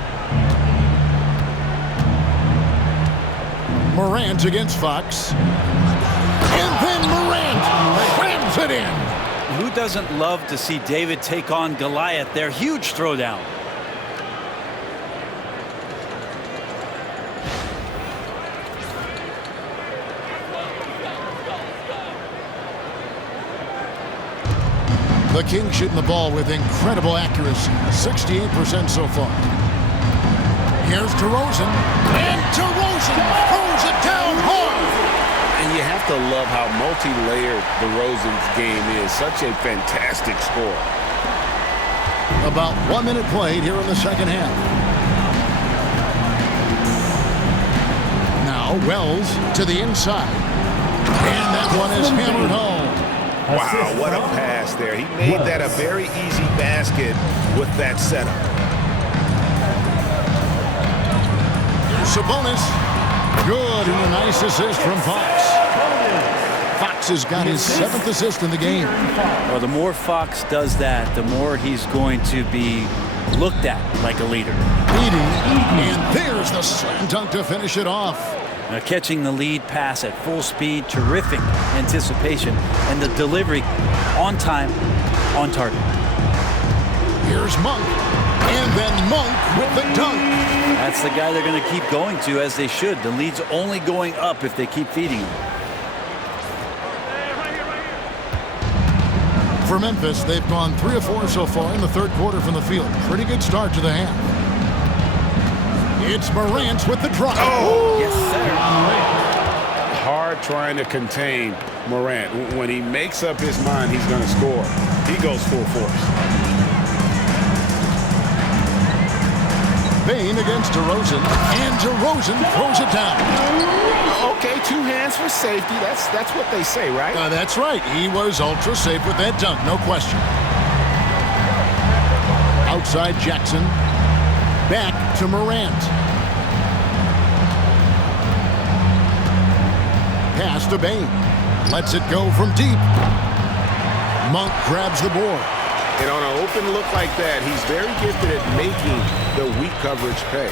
Morant against Fox. And then Morant crams it in. Who doesn't love to see David take on Goliath? Their huge throwdown. The Kings shooting the ball with incredible accuracy, 68% so far. Here's DeRozan, and DeRozan throws it down hard. And you have to love how multi-layered DeRozan's game is. Such a fantastic score. About 1 minute played here in the second half. Now Wells to the inside. And that one is hammered home. Wow, what a pass there. He made that a very easy basket with that setup. Here's Sabonis. Good, and a nice assist from Fox. Fox has got his 7th assist in the game. Well, the more Fox does that, the more he's going to be looked at like a leader. And there's the slam dunk to finish it off. Now catching the lead pass at full speed, terrific anticipation, and the delivery on time, on target. Here's Monk, and then Monk with the dunk. That's the guy they're going to keep going to, as they should. The lead's only going up if they keep feeding him. For Memphis, they've gone 3 of 4 so far in the third quarter from the field. Pretty good start to the half. It's Morant with the drop. Oh, yes, sir. Hard trying to contain Morant. When he makes up his mind he's going to score, he goes full force. Bane against DeRozan, and DeRozan throws it down. Okay, 2 hands for safety. That's what they say, right? That's right. He was ultra safe with that dunk, no question. Outside Jackson. Back to Morant. Pass to Bane. Lets it go from deep. Monk grabs the board. And on an open look like that, he's very gifted at making the weak coverage pay.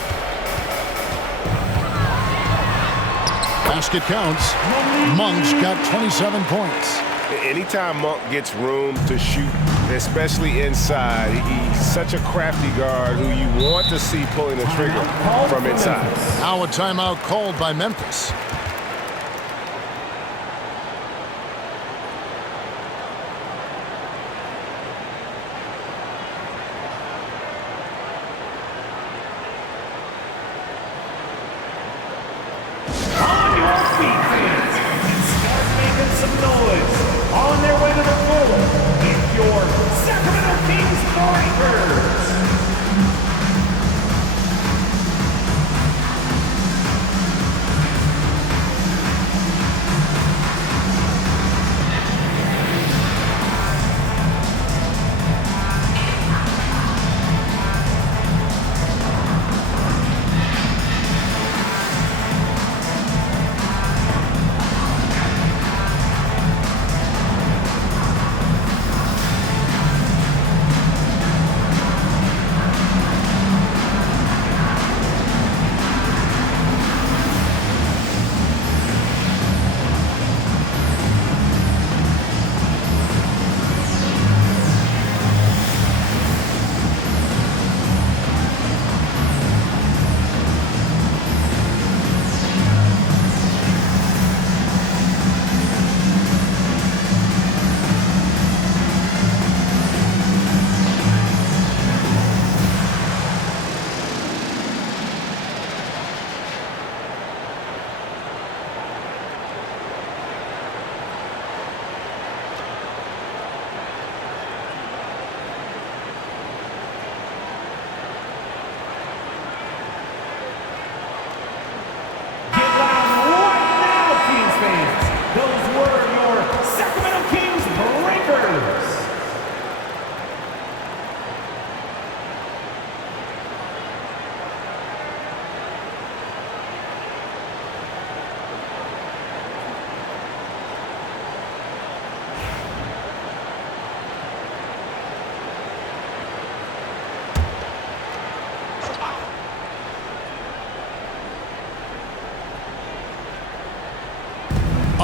Basket counts. Monk's got 27 points. Anytime Monk gets room to shoot, especially inside, he's such a crafty guard who you want to see pulling the trigger from inside. Now a timeout called by Memphis. On their way to the floor, it's your Sacramento Kings Breakers.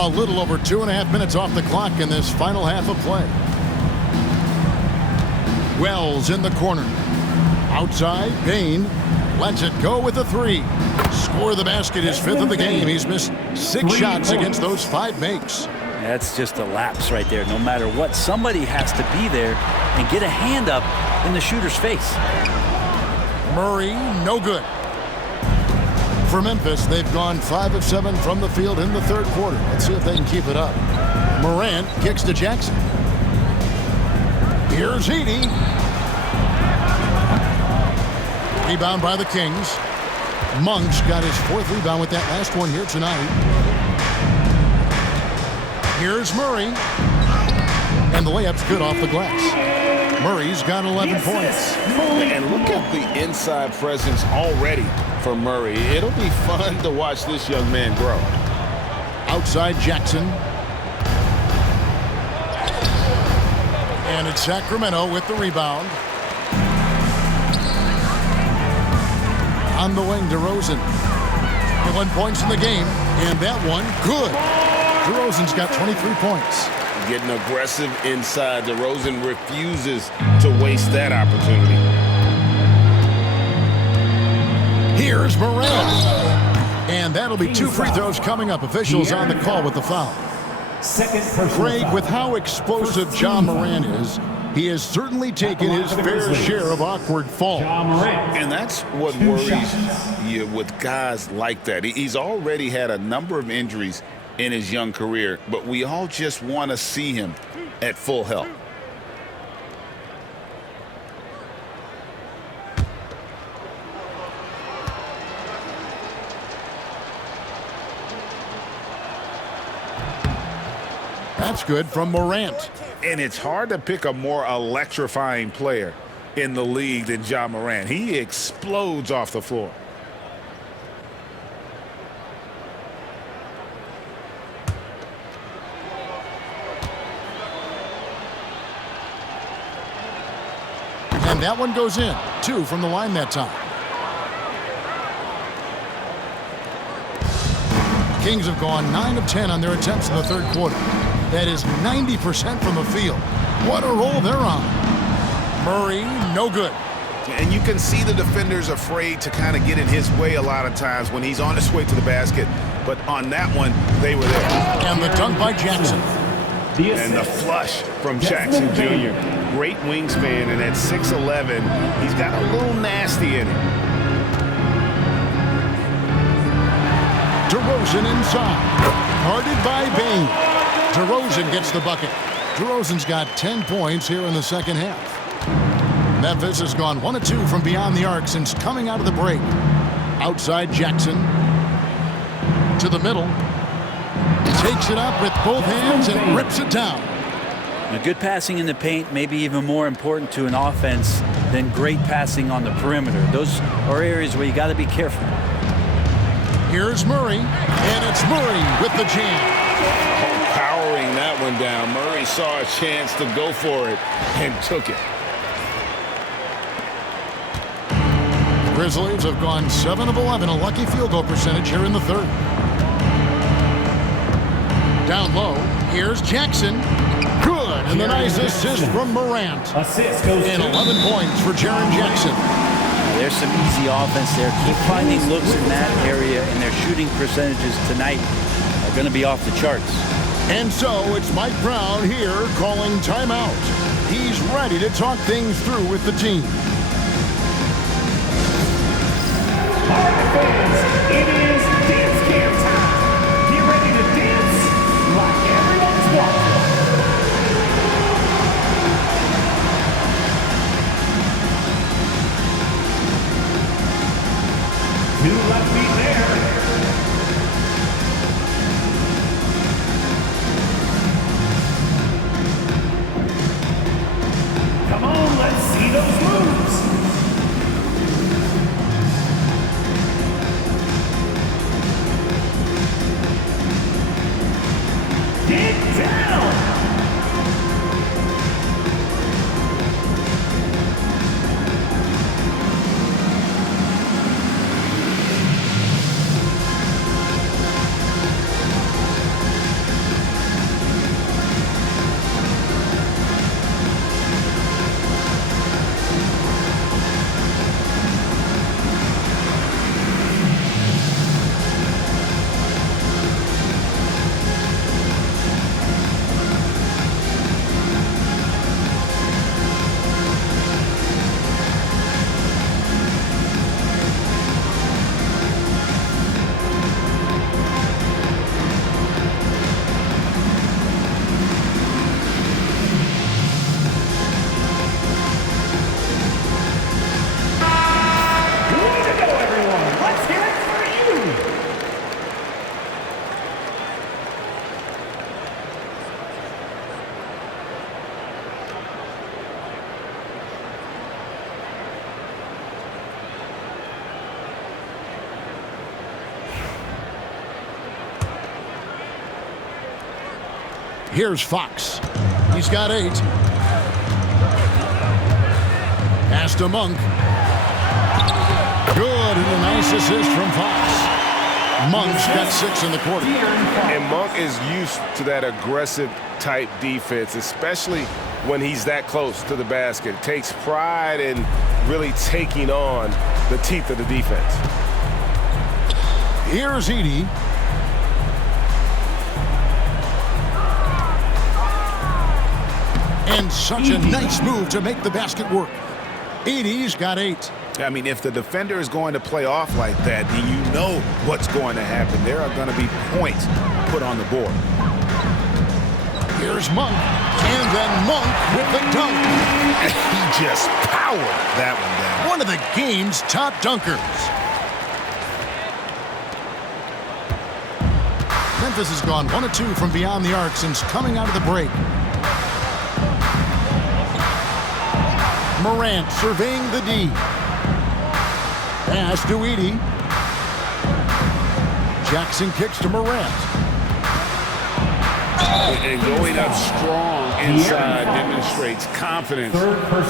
A little over 2.5 minutes off the clock in this final half of play. Wells in the corner. Outside, Bain lets it go with a 3. Score the basket, his 5th of the game. He's missed 6 shots against those 5 makes. That's just a lapse right there. No matter what, somebody has to be there and get a hand up in the shooter's face. Murray, no good. For Memphis, they've gone 5 of 7 from the field in the 3rd quarter. Let's see if they can keep it up. Morant kicks to Jackson. Here's Edey. Rebound by the Kings. Monk's got his 4th rebound with that last one here tonight. Here's Murray. And the layup's good off the glass. Murray's got 11 points. And look at the inside presence already for Murray. It'll be fun to watch this young man grow. Outside Jackson. And it's Sacramento with the rebound. On the wing, DeRozan. 21 points in the game, and that one, good. DeRozan's got 23 points. Getting aggressive inside. DeRozan refuses to waste that opportunity. Here's Morant. And that'll be 2 free throws coming up. Officials on the call with the foul. Craig, with how explosive Ja Morant is, he has certainly taken his fair share of awkward falls. And that's what worries you with guys like that. He's already had a number of injuries in his young career, but we all just want to see him at full health. That's good from Morant. And it's hard to pick a more electrifying player in the league than Ja Morant. He explodes off the floor. And that one goes in. 2 from the line that time. Kings have gone 9 of 10 on their attempts in the 3rd quarter. That is 90% from the field. What a roll they're on. Murray, no good. And you can see the defenders afraid to kind of get in his way a lot of times when he's on his way to the basket. But on that one, they were there. And the dunk by Jackson. And the flush from Jackson Jr. Great wingspan, and at 6'11", he's got a little nasty in him. DeRozan inside. Guarded by Bain. DeRozan gets the bucket. DeRozan's got 10 points here in the 2nd half. Memphis has gone 1 of 2 from beyond the arc since coming out of the break. Outside Jackson. To the middle. Takes it up with both hands and rips it down. Now, good passing in the paint may be even more important to an offense than great passing on the perimeter. Those are areas where you got to be careful. Here's Murray, and it's Murray with the jam. Powering that one down. Murray saw a chance to go for it and took it. Grizzlies have gone 7 of 11, a lucky field goal percentage here in the 3rd. Down low, here's Jackson. Good, and the nice assist from Morant. Assist goes and 11 points for Jaren Jackson. There's some easy offense there. Keep finding looks in that area, and their shooting percentages tonight are going to be off the charts. And so it's Mike Brown here calling timeout. He's ready to talk things through with the team. All right, fans, it is dance camp time. Get ready to dance like everyone's watching. Two left feet there. Come on, let's see those moves. Here's Fox. He's got 8. Pass to Monk. Good, and a nice assist from Fox. Monk's got 6 in the quarter. And Monk is used to that aggressive type defense, especially when he's that close to the basket. Takes pride in really taking on the teeth of the defense. Here's Edey. And such a nice move to make the basket work. Edey's got 8. I mean, if the defender is going to play off like that, then you know what's going to happen. There are going to be points put on the board. Here's Monk, and then Monk with the dunk. He just powered that one down. One of the game's top dunkers. Memphis has gone 1 of 2 from beyond the arc since coming out of the break. Morant surveying the D. Pass to Edey. Jackson kicks to Morant. And going up strong inside demonstrates confidence.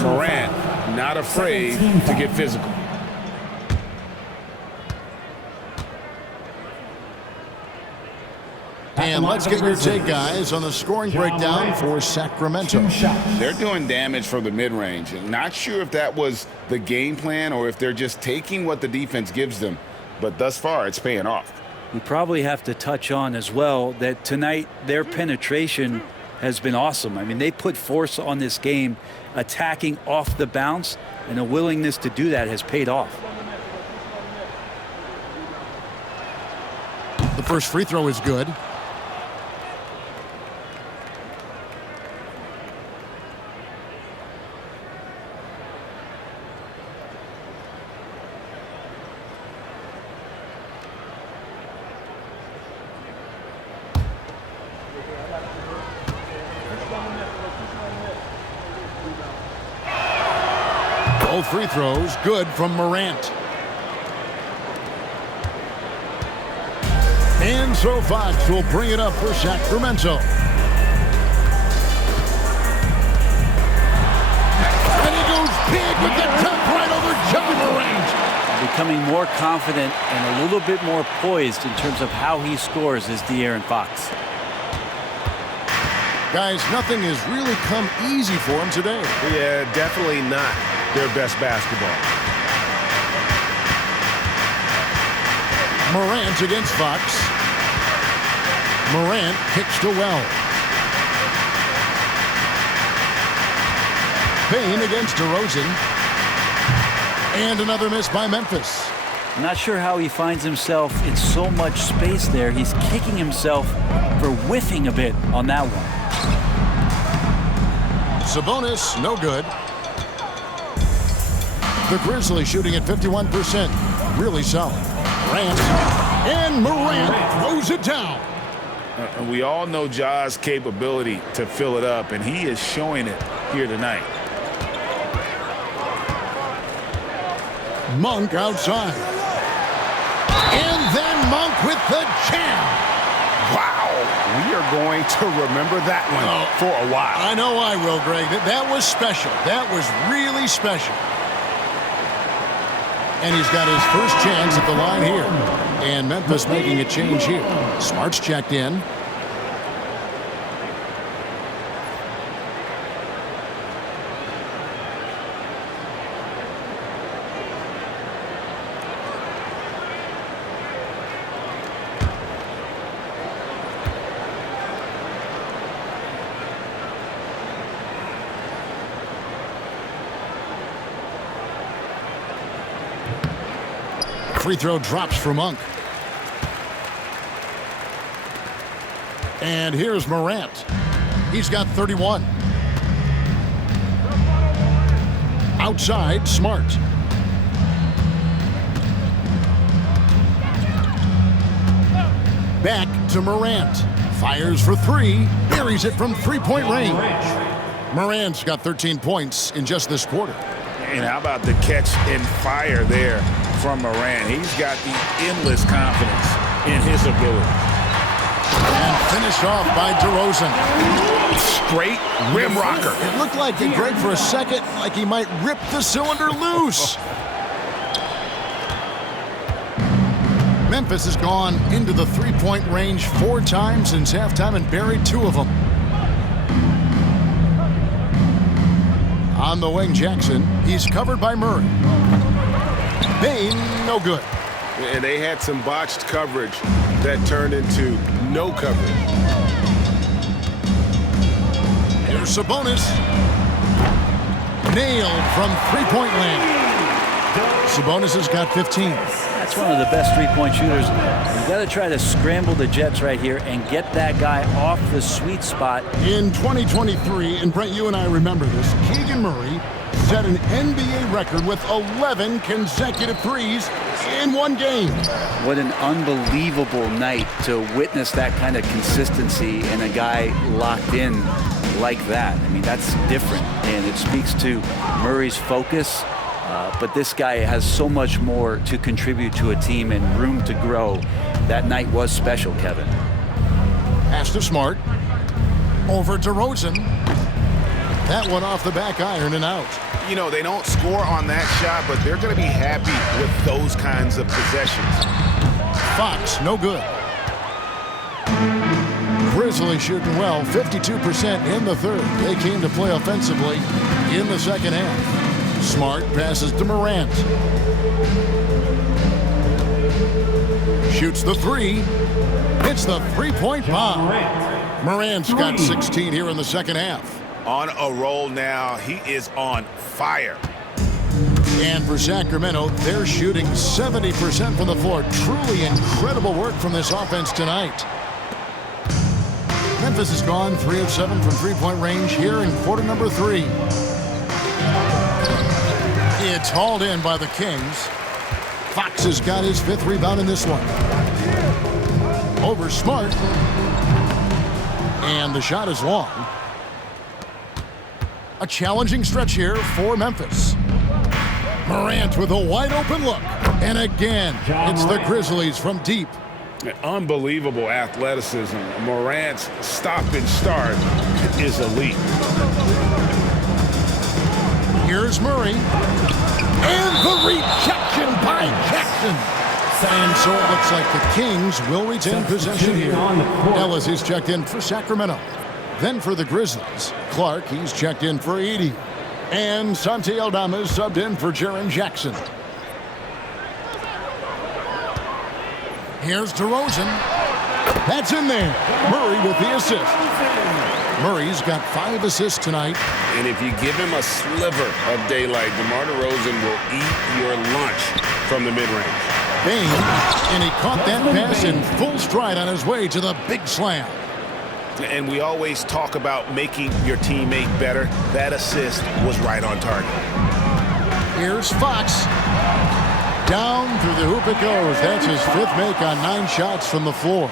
Morant not afraid to get physical. And let's get your take, guys, on the scoring breakdown for Sacramento. They're doing damage from the mid-range. Not sure if that was the game plan or if they're just taking what the defense gives them. But thus far, it's paying off. We probably have to touch on as well that tonight their penetration has been awesome. I mean, they put force on this game, attacking off the bounce, and a willingness to do that has paid off. The first free throw is good. Both free throws good from Morant. And so Fox will bring it up for Sacramento. And he goes big with the dunk right over jumper range. Becoming more confident and a little bit more poised in terms of how he scores is De'Aaron Fox. Guys, nothing has really come easy for him today. Yeah, definitely not their best basketball. Morant against Fox. Morant kicks to Wells. Payne against DeRozan. And another miss by Memphis. I'm not sure how he finds himself in so much space there. He's kicking himself for whiffing a bit on that one. Sabonis, no good. The Grizzlies shooting at 51%. Really solid. Morant. And Morant throws it down. We all know Ja's capability to fill it up, and he is showing it here tonight. Monk outside. And then Monk with the jam. Wow. We are going to remember that one for a while. I know I will, Greg. That was special. That was really special. And he's got his first chance at the line here. And Memphis making a change here. Smart's checked in. Free throw drops for Monk. And here's Morant. He's got 31. Outside, Smart. Back to Morant. Fires for 3. Buries it from three-point range. Morant's got 13 points in just this quarter. And how about the catch and fire there from Morant? He's got the endless confidence in his ability. And finished off by DeRozan. Straight rim rocker. It looked like it, Greg, for a second, like he might rip the cylinder loose. Memphis has gone into the three-point range 4 times since halftime and buried 2 of them. On the wing, Jackson. He's covered by Murray. Bane, no good. And they had some botched coverage that turned into no coverage. Here's Sabonis. Nailed from three-point land. Sabonis has got 15. That's one of the best three-point shooters. You got to try to scramble the Jets right here and get that guy off the sweet spot. In 2023, and Brent, you and I remember this, Keegan Murray set an NBA record with 11 consecutive threes in one game. What an unbelievable night to witness that kind of consistency and a guy locked in like that. I mean, that's different, and it speaks to Murray's focus. But this guy has so much more to contribute to a team and room to grow. That night was special, Kevin. Pass to Smart. Over to DeRozan. That one off the back iron and out. You know, they don't score on that shot, but they're going to be happy with those kinds of possessions. Fox, no good. Grizzlies shooting well, 52% in the third. They came to play offensively in the second half. Smart passes to Morant. Shoots the three. Hits the three-point bomb. Morant's got 16 here in the second half. On a roll now. He is on fire. And for Sacramento, they're shooting 70% from the floor. Truly incredible work from this offense tonight. Memphis has gone 3 of 7 from three-point range here in quarter number 3. It's hauled in by the Kings. Fox has got his 5th rebound in this one. Over Smart. And the shot is long. A challenging stretch here for Memphis. Morant with a wide open look. And again, it's the Grizzlies from deep. Unbelievable athleticism. Morant's stop and start is elite. Here's Murray. And the rejection by Jackson. And so it looks like the Kings will retain possession here. Ellis is checked in for Sacramento. Then for the Grizzlies, Clark, he's checked in for Edey. And Santi Aldama is subbed in for Jaren Jackson. Here's DeRozan. That's in there. Murray with the assist. Murray's got 5 assists tonight. And if you give him a sliver of daylight, DeMar DeRozan will eat your lunch from the mid-range. Bane, and he caught that pass in full stride on his way to the big slam. And we always talk about making your teammate better. That assist was right on target. Here's Fox. Down through the hoop it goes. That's his 5th make on 9 shots from the floor.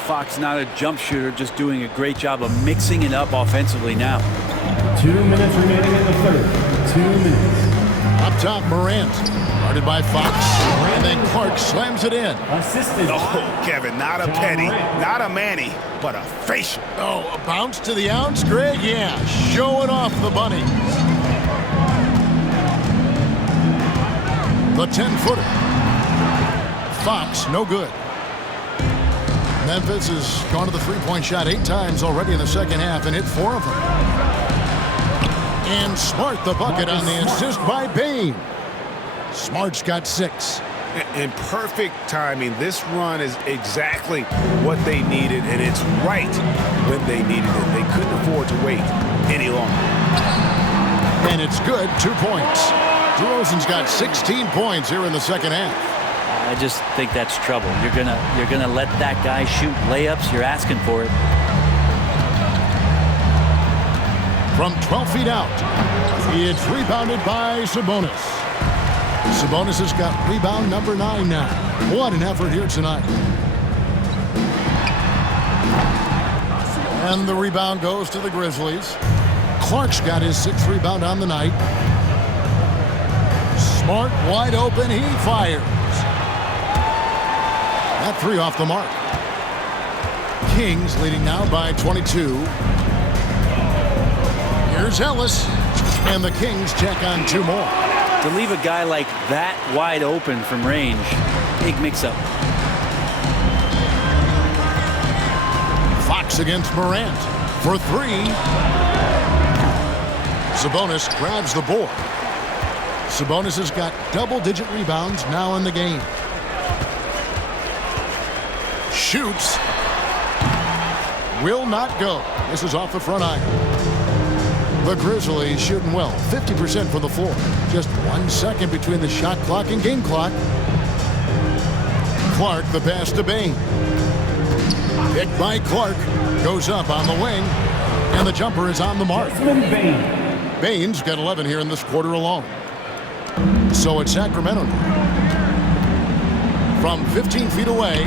Fox, not a jump shooter, just doing a great job of mixing it up offensively now. 2 minutes remaining in the third. 2 minutes. Up top, Morant. Guarded by Fox. And then Clark slams it in. Assisted. Oh, Kevin, not a penny, not a Manny, but a facial. Oh, a bounce to the ounce, Greg? Yeah, showing off the bunnies. The 10-footer. Fox, no good. Memphis has gone to the three-point shot 8 times already in the second half and hit 4 of them. And Smart the bucket on the assist by Bane. Smart's got 6. In perfect timing. This run is exactly what they needed, and it's right when they needed it. They couldn't afford to wait any longer. And it's good, 2 points. DeRozan's got 16 points here in the second half. I just think that's trouble. You're gonna let that guy shoot layups. You're asking for it. From 12 feet out, it's rebounded by Sabonis. Sabonis has got rebound number 9 now. What an effort here tonight. And the rebound goes to the Grizzlies. Clark's got his 6th rebound on the night. Smart wide open, he fires. That 3 off the mark. Kings leading now by 22. Here's Ellis. And the Kings check on 2 more. To leave a guy like that wide open from range, big mix-up. Fox against Morant for 3. Sabonis grabs the board. Sabonis has got double-digit rebounds now in the game. Shoots. Will not go. This is off the front iron. The Grizzlies shooting well, 50% from the floor. Just 1 second between the shot clock and game clock. Clark, the pass to Bain. Picked by Clark. Goes up on the wing. And the jumper is on the mark. Bain's got 11 here in this quarter alone. So it's Sacramento from 15 feet away.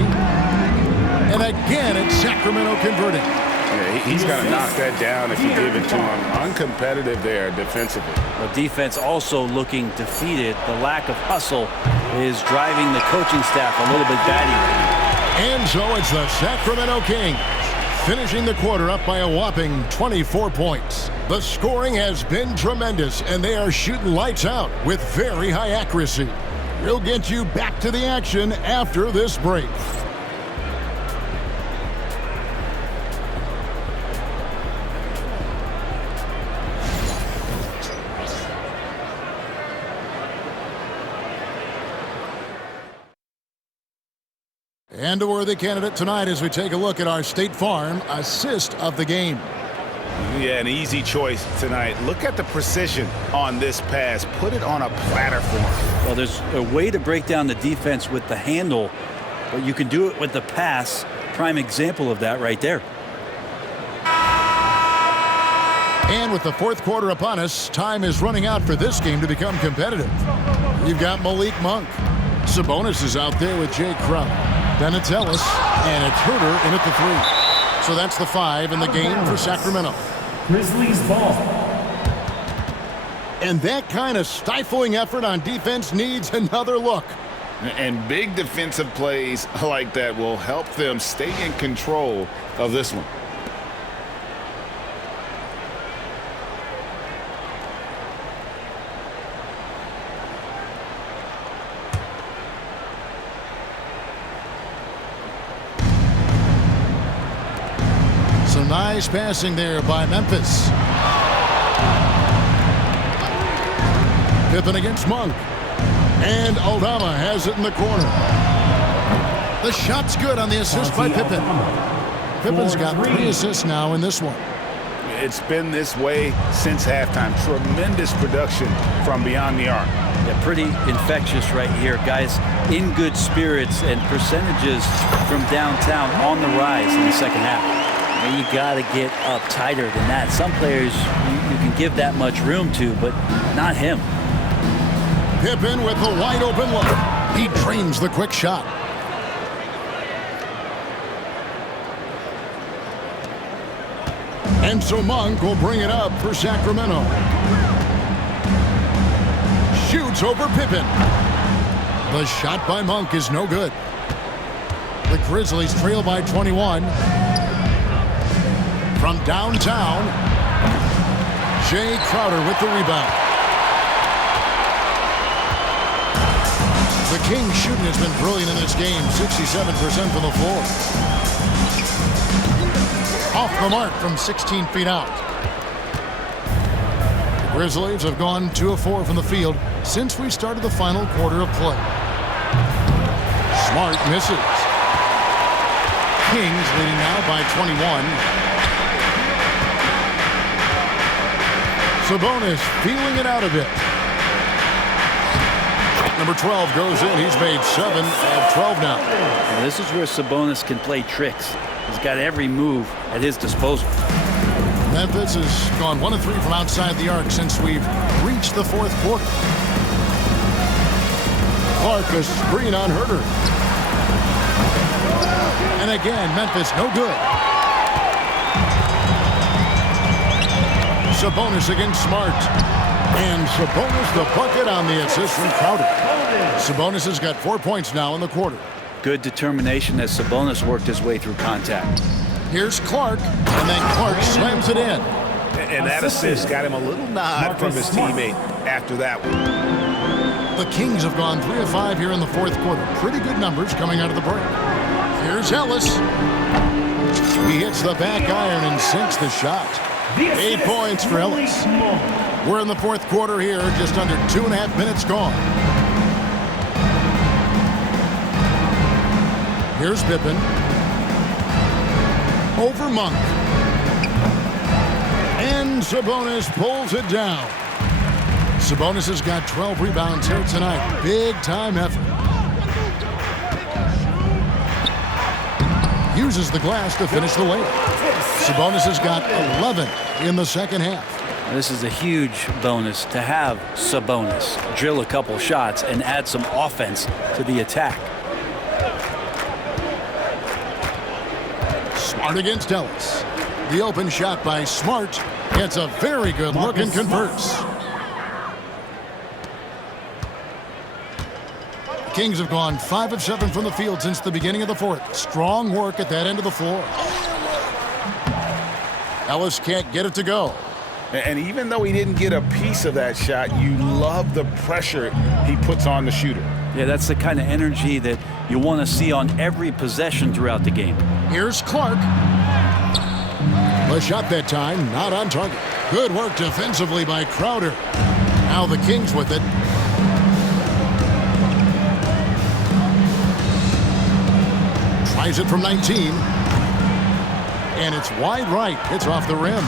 And again, it's Sacramento converting. Yeah, he's got to knock that down if you give it to him. Uncompetitive there defensively. The defense also looking defeated. The lack of hustle is driving the coaching staff a little bit batty. And so it's the Sacramento Kings finishing the quarter up by a whopping 24 points. The scoring has been tremendous, and they are shooting lights out with very high accuracy. We'll get you back to the action after this break. And a worthy candidate tonight as we take a look at our State Farm assist of the game. Yeah, an easy choice tonight. Look at the precision on this pass. Put it on a platter for him. Well, there's a way to break down the defense with the handle, but you can do it with the pass. Prime example of that right there. And with the fourth quarter upon us, time is running out for this game to become competitive. You've got Malik Monk. Sabonis is out there with Jay Crowder. Then it's Ellis, and it's Herter in at the 3. So that's the 5 in the game for Sacramento. Grizzlies ball. And that kind of stifling effort on defense needs another look. And big defensive plays like that will help them stay in control of this one. Nice passing there by Memphis. Pippen against Monk. And Aldama has it in the corner. The shot's good on the assist by Pippen. Pippen's got 3 assists now in this one. It's been this way since halftime. Tremendous production from beyond the arc. Yeah, pretty infectious right here. Guys in good spirits and percentages from downtown on the rise in the second half. You got to get up tighter than that. Some players you can give that much room to, but not him. Pippen with the wide open look. He drains the quick shot. And so Monk will bring it up for Sacramento. Shoots over Pippen. The shot by Monk is no good. The Grizzlies trail by 21. From downtown, Jay Crowder with the rebound. The Kings shooting has been brilliant in this game, 67% from the floor. Off the mark from 16 feet out. The Grizzlies have gone 2 of 4 from the field since we started the final quarter of play. Smart misses. Kings leading now by 21. Sabonis feeling it out a bit. Number 12 goes in. He's made 7 of 12 now. Well, this is where Sabonis can play tricks. He's got every move at his disposal. Memphis has gone 1 of 3 from outside the arc since we've reached the fourth quarter. Clark a screen on Herter. And again, Memphis no good. Sabonis against Smart. And Sabonis the bucket on the assist from Crowder. Sabonis has got 4 points now in the quarter. Good determination as Sabonis worked his way through contact. Here's Clark, and then Clark slams it in. And that assist got him a little nod from his teammate after that one. The Kings have gone 3 of 5 here in the fourth quarter. Pretty good numbers coming out of the break. Here's Ellis. He hits the back iron and sinks the shot. 8 points for Ellis. We're in the fourth quarter here, just under 2.5 minutes gone. Here's Pippen. Over Monk. And Sabonis pulls it down. Sabonis has got 12 rebounds here tonight. Big-time effort. Uses the glass to finish the layup. Sabonis has got 11 in the second half. This is a huge bonus to have Sabonis drill a couple shots and add some offense to the attack. Smart against Ellis. The open shot by Smart gets a very good look and converts. The Kings have gone 5 of 7 from the field since the beginning of the fourth. Strong work at that end of the floor. Ellis can't get it to go. And even though he didn't get a piece of that shot, you love the pressure he puts on the shooter. Yeah, that's the kind of energy that you want to see on every possession throughout the game. Here's Clark. The shot that time, not on target. Good work defensively by Crowder. Now the Kings with it. Tries it from 19. And it's wide right. It's off the rim.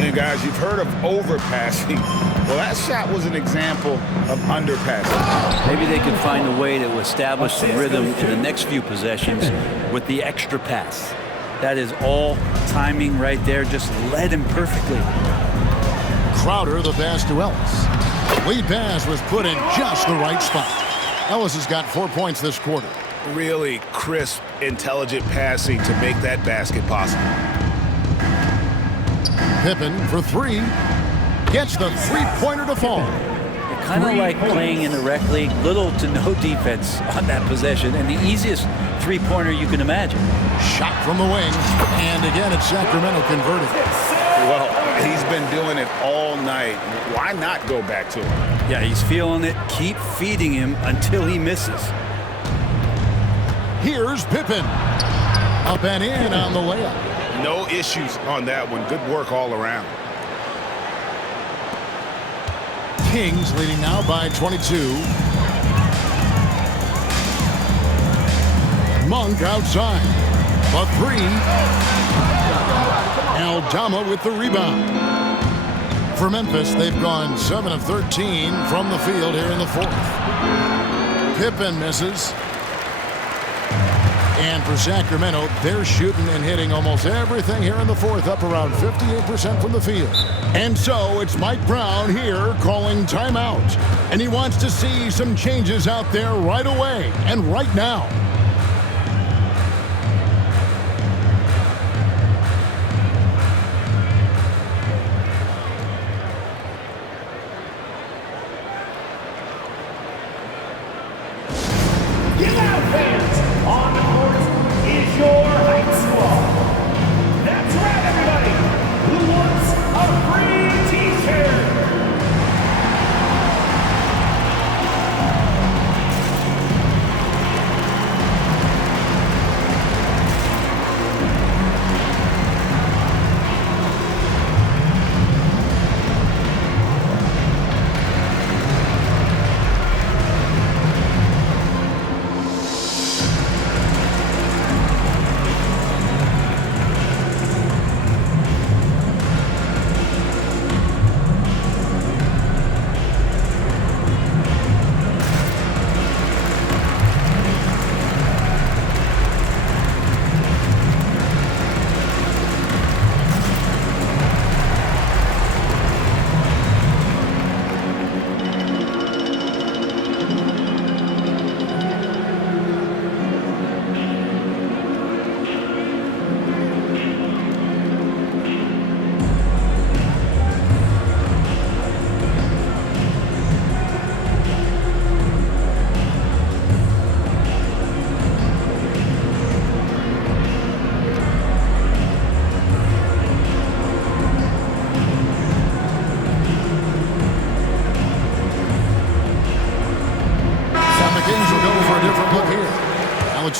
And guys, you've heard of overpassing. Well, that shot was an example of underpassing. Maybe they can find a way to establish the rhythm in the next few possessions with the extra pass. That is all timing right there. Just led him perfectly. Crowder, the pass to Ellis. Lead pass was put in just the right spot. Ellis has got 4 points this quarter. Really crisp, intelligent passing to make that basket possible. Pippen for 3. Gets the three-pointer to fall. Kind of like playing in the rec league, little to no defense on that possession, and the easiest three-pointer you can imagine. Shot from the wing, and again it's Sacramento converted. Well, he's been doing it all night. Why not go back to him? Yeah, he's feeling it. Keep feeding him until he misses. Here's Pippen. Up and in on the layup. No issues on that one. Good work all around. Kings leading now by 22. Monk outside. A 3. Aldama with the rebound. For Memphis, they've gone 7 of 13 from the field here in the fourth. Pippen misses. And for Sacramento, they're shooting and hitting almost everything here in the fourth, up around 58% from the field. And so it's Mike Brown here calling timeout. And he wants to see some changes out there right away and right now. Get out, fans! On the court is your hype squad. That's right, everybody. Who wants a free T-shirt?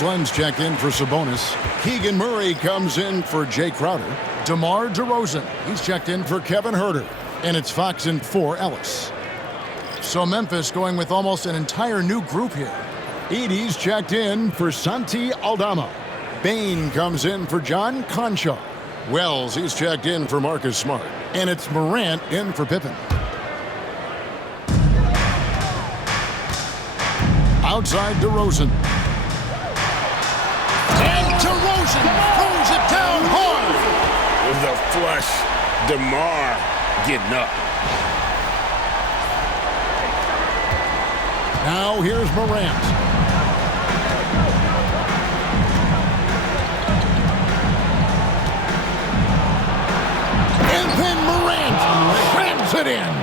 Alex Len's checked in for Sabonis. Keegan Murray comes in for Jay Crowder. DeMar DeRozan, he's checked in for Kevin Huerter. And it's Fox in for Ellis. So Memphis going with almost an entire new group here. Edey's checked in for Santi Aldama. Bain comes in for John Conchaw. Wells, he's checked in for Marcus Smart. And it's Morant in for Pippen. Outside DeRozan. And DeRozan throws it down hard. With a flush, DeMar getting up. Now here's Morant. And then Morant slams it in.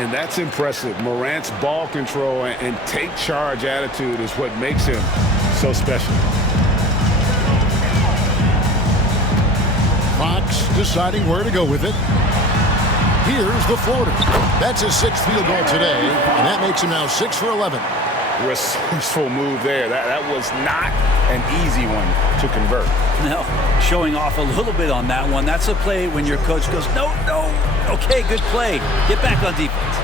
And that's impressive. Morant's ball control and take charge attitude is what makes him so special. Fox deciding where to go with it. Here's the floater. That's his 6th field goal today, and that makes him now 6 for 11. Resourceful move there. That was not an easy one to convert. No, showing off a little bit on that one. That's a play when your coach goes, no. Okay, good play. Get back on defense.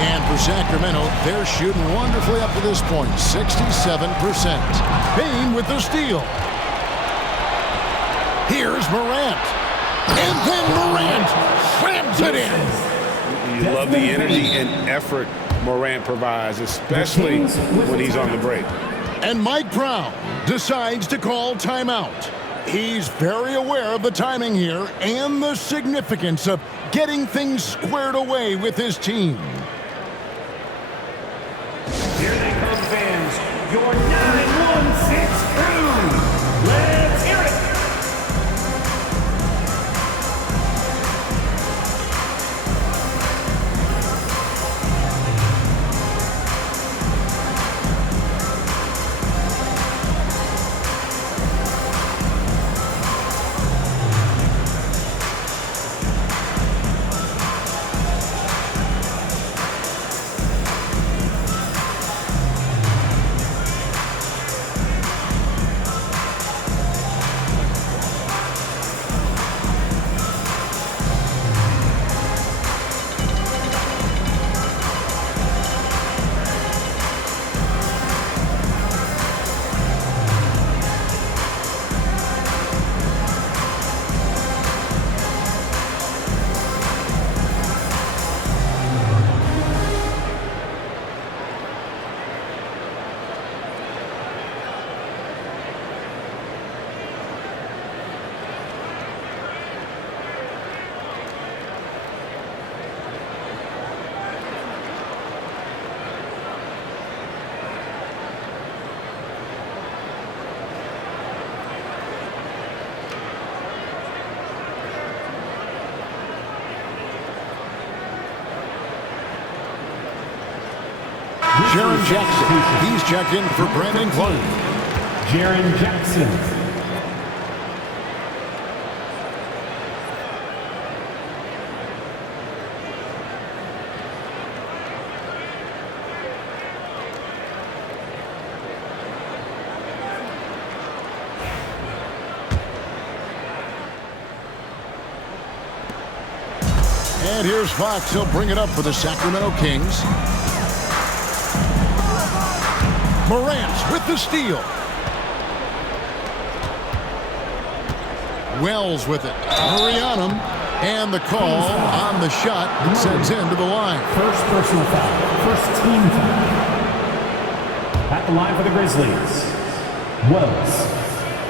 And for Sacramento, they're shooting wonderfully up to this point, 67%. Bain with the steal. Here's Morant. And then Morant slams it in. You love the energy and effort Morant provides, especially when he's on the break. And Mike Brown decides to call timeout. He's very aware of the timing here and the significance of getting things squared away with his team. Here they come, fans. Your 916 crew. Let's hear it. Jaren Jackson, he's checked in for Brandon Clark. Jaren Jackson. And here's Fox. He'll bring it up for the Sacramento Kings. Morant with the steal. Wells with it. Murray on him. And the call on the shot that sends him to the line. First personal foul. First team foul. At the line for the Grizzlies. Wells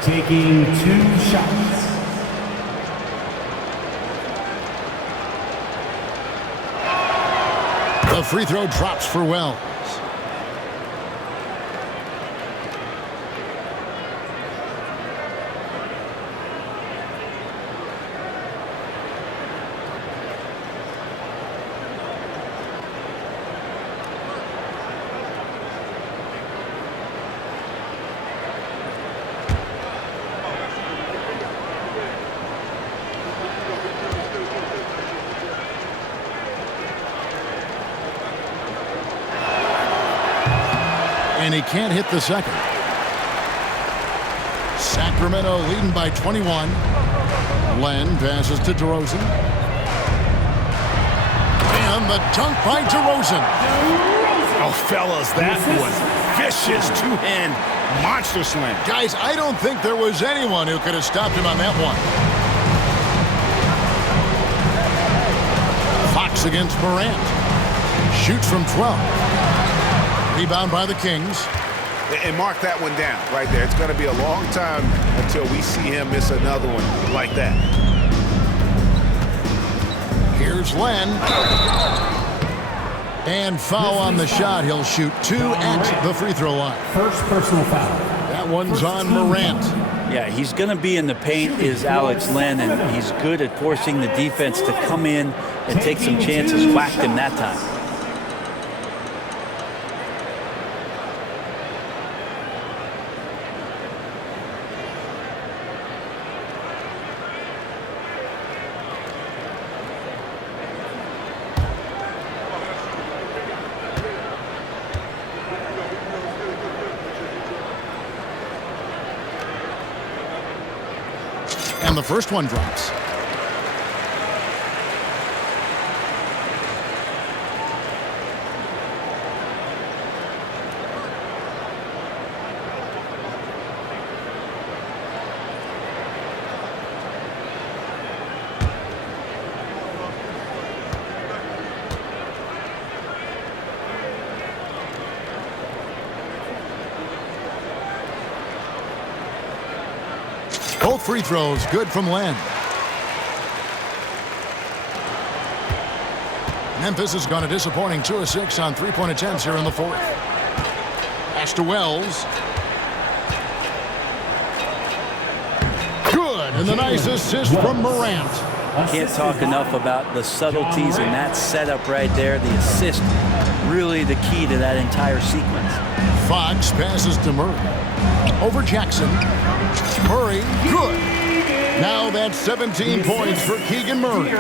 taking 2 shots. The free throw drops for Wells. and he can't hit the second. Sacramento leading by 21. Len passes to DeRozan. And the dunk by DeRozan. Oh, fellas, that was vicious two-hand monster slam. Guys, I don't think there was anyone who could have stopped him on that one. Fox against Morant. Shoots from 12. Rebound by the Kings. And mark that one down right there. It's going to be a long time until we see him miss another one like that. Here's Len. And foul on the shot. He'll shoot 2 at the free throw line. First personal foul. That one's on Morant. Yeah, he's going to be in the paint is Alex Len, and he's good at forcing the defense to come in and take some chances. Whacked him that time. And the first one drops. Both free throws good from Len. Memphis has gone a disappointing 2 of 6 on three-point attempts here in the fourth. Pass to Wells. Good, and the nice assist from Morant. Can't talk enough about the subtleties in that setup right there. The assist, really the key to that entire sequence. Fox passes to Murray. Over Jackson. Murray, good. Now that's 17 points for Keegan Murray.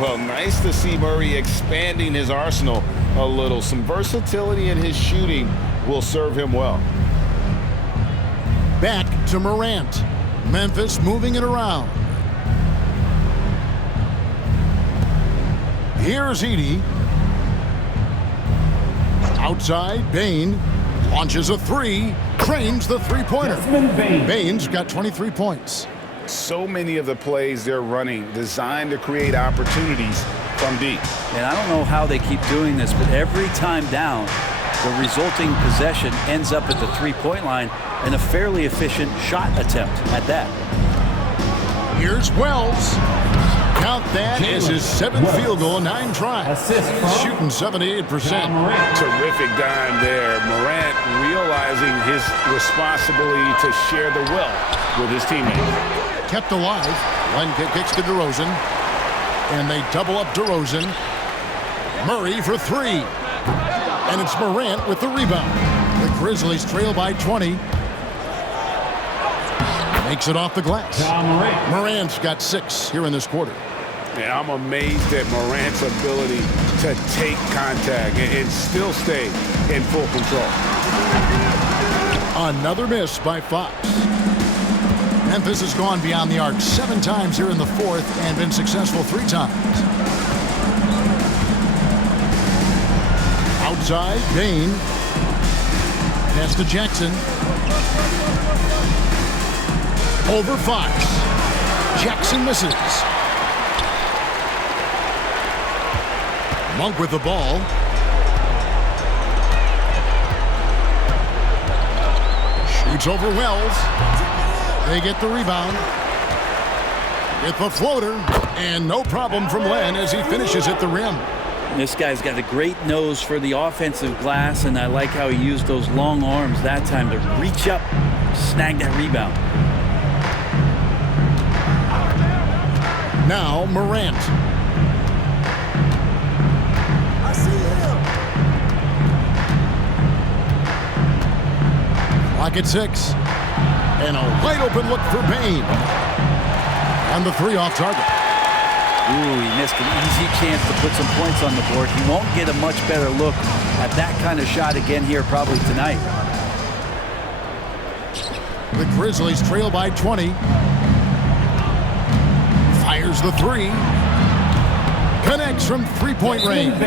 Well, nice to see Murray expanding his arsenal a little. Some versatility in his shooting will serve him well. Back to Morant. Memphis moving it around. Here's Edey. Outside, Bain launches a three. Trains the three-pointer. Bain's got 23 points. So many of the plays they're running designed to create opportunities from deep. And I don't know how they keep doing this, but every time down, the resulting possession ends up at the three-point line and a fairly efficient shot attempt at that. Here's Wells. Count that as his 7th field goal, 9 tries. Shooting 78%. Terrific dime there. Morant realizing his responsibility to share the wealth with his teammates. Kept alive. Len kicks to DeRozan. And they double up DeRozan. Murray for 3. And it's Morant with the rebound. The Grizzlies trail by 20. Makes it off the glass. Morant's got 6 here in this quarter. Yeah, I'm amazed at Morant's ability to take contact and still stay in full control. Another miss by Fox. Memphis has gone beyond the arc 7 times here in the fourth and been successful 3 times. Outside, Bain. Pass to Jackson. Over Fox. Jackson misses. Monk with the ball. Shoots over Wells. They get the rebound. With the floater. And no problem from Len as he finishes at the rim. This guy's got a great nose for the offensive glass, and I like how he used those long arms that time to reach up, snag that rebound. Now Morant. I see him. Clock at 6. And a wide open look for Bain. And the 3 off target. Ooh, he missed an easy chance to put some points on the board. He won't get a much better look at that kind of shot again here probably tonight. The Grizzlies trail by 20. Fires the three. Connects from three-point range.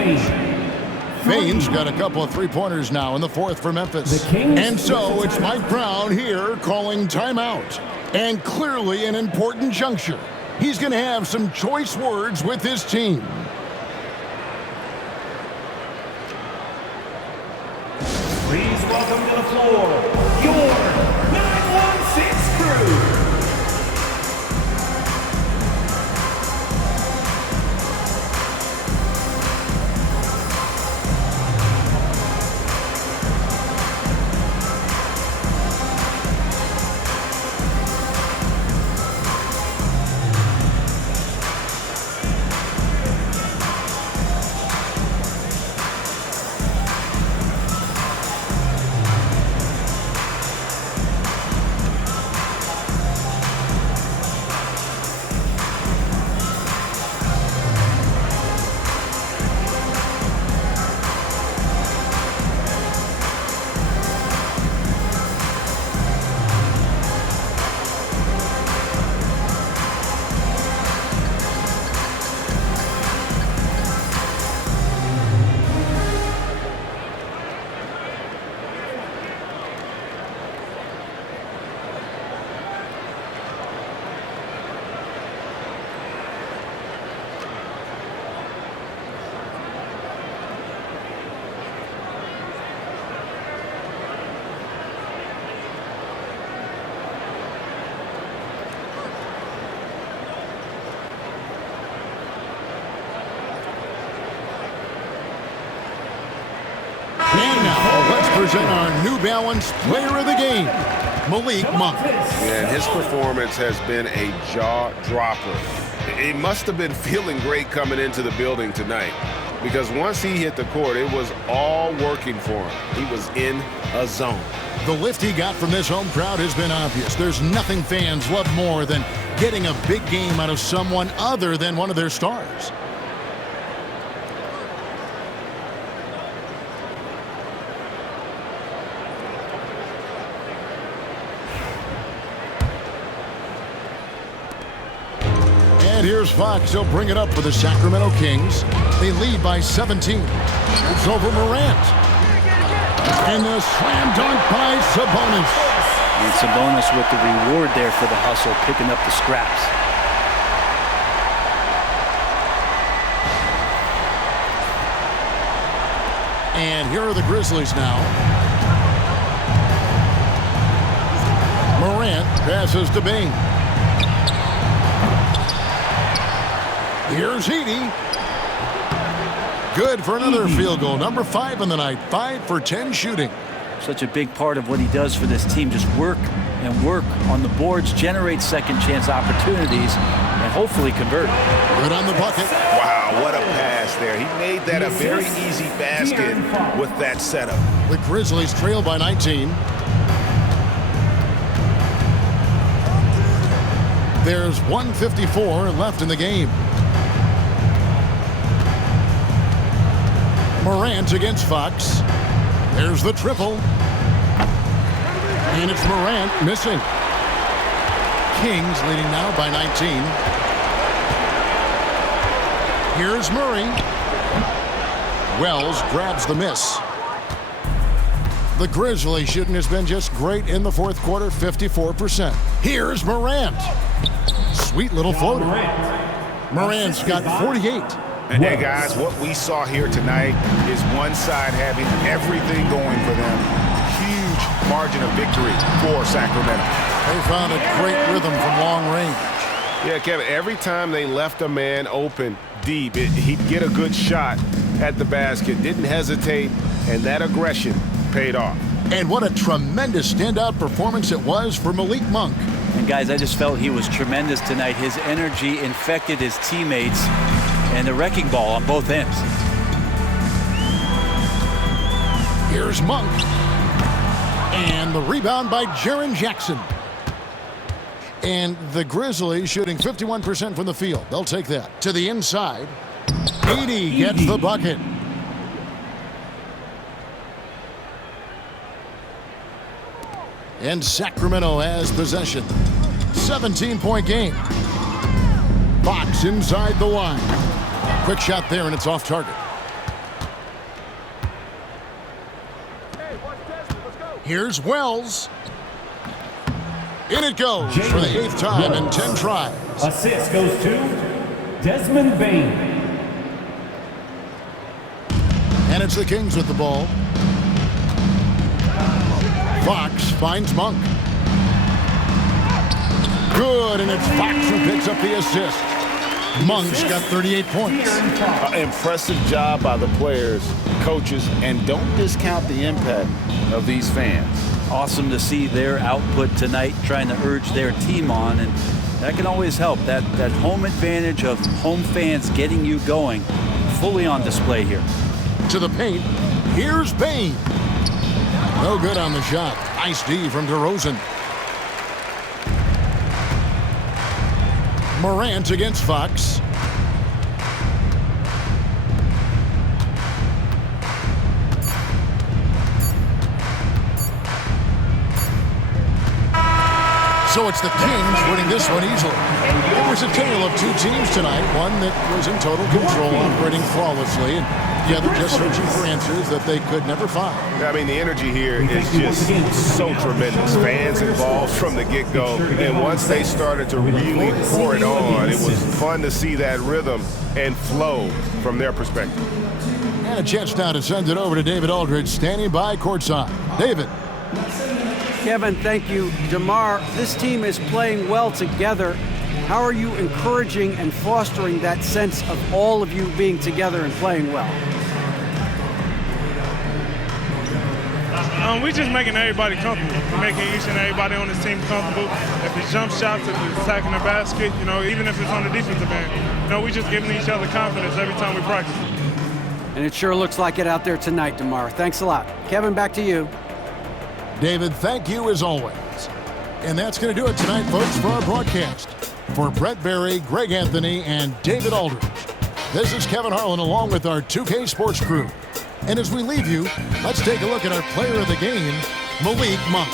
Bain's got a couple of three-pointers now in the fourth for Memphis. And so it's Mike Brown here calling timeout. And clearly an important juncture. He's going to have some choice words with his team. Please welcome to the floor your 916 crew. And now, let's present our New Balance Player of the Game, Malik Monk. And his performance has been a jaw-dropper. He must have been feeling great coming into the building tonight, because once he hit the court, it was all working for him. He was in a zone. The lift he got from this home crowd has been obvious. There's nothing fans love more than getting a big game out of someone other than one of their stars. And here's Fox. He'll bring it up for the Sacramento Kings. They lead by 17. It's over Morant. And the slam dunk by Sabonis. And Sabonis with the reward there for the hustle, picking up the scraps. And here are the Grizzlies now. Morant passes to Bain. Here's Edey. Good for another field goal. Number 5 in the night. 5 for 10 shooting. Such a big part of what he does for this team. Just work and work on the boards, generate second chance opportunities, and hopefully convert. Good on the bucket. Wow, what a pass there. He made that a very easy basket with that setup. The Grizzlies trail by 19. There's 1:54 left in the game. Morant against Fox. There's the triple. And it's Morant missing. Kings leading now by 19. Here's Murray. Wells grabs the miss. The Grizzlies shooting has been just great in the fourth quarter, 54%. Here's Morant. Sweet little floater. Morant's got 48. And guys, what we saw here tonight is one side having everything going for them. Huge margin of victory for Sacramento. They found a great rhythm from long range. Yeah, Kevin, every time they left a man open deep, he'd get a good shot at the basket, didn't hesitate, and that aggression paid off. And what a tremendous standout performance it was for Malik Monk. And guys, I just felt he was tremendous tonight. His energy infected his teammates, and the wrecking ball on both ends. Here's Monk. And the rebound by Jaren Jackson. And the Grizzlies shooting 51% from the field. They'll take that. To the inside. 80 gets the bucket. And Sacramento has possession. 17-point game. Fox inside the line. Quick shot there, and it's off target. Here's Wells. In it goes for the 8th time in 10 tries. Assist goes to Desmond Bain. And it's the Kings with the ball. Fox finds Monk. Good, and it's Fox who picks up the assist. Monk's got 38 points. Impressive job by the players, coaches, and don't discount the impact of these fans. Awesome to see their output tonight, trying to urge their team on, and that can always help. That home advantage of home fans getting you going, fully on display here. To the paint, here's Bain. No good on the shot. Nice D from DeRozan. Morant against Fox. So it's the Kings winning this one easily. It was a tale of two teams tonight. One that was in total control, operating flawlessly, and the other just searching for answers that they could never find. I mean, the energy here is just so tremendous. Fans involved from the get-go. And once they started to really pour it on, it was fun to see that rhythm and flow from their perspective. And a chance now to send it over to David Aldridge, standing by courtside. David. Kevin, thank you. DeMar, this team is playing well together. How are you encouraging and fostering that sense of all of you being together and playing well? We're just making everybody comfortable. We're making each and everybody on this team comfortable. If it's jump shots, if it's attacking the basket, even if it's on the defensive end, we're just giving each other confidence every time we practice. And it sure looks like it out there tonight, DeMar. Thanks a lot. Kevin, back to you. David, thank you as always. And that's going to do it tonight, folks, for our broadcast. For Brett Berry, Greg Anthony, and David Aldridge, this is Kevin Harlan along with our 2K Sports crew. And as we leave you, let's take a look at our player of the game, Malik Monk.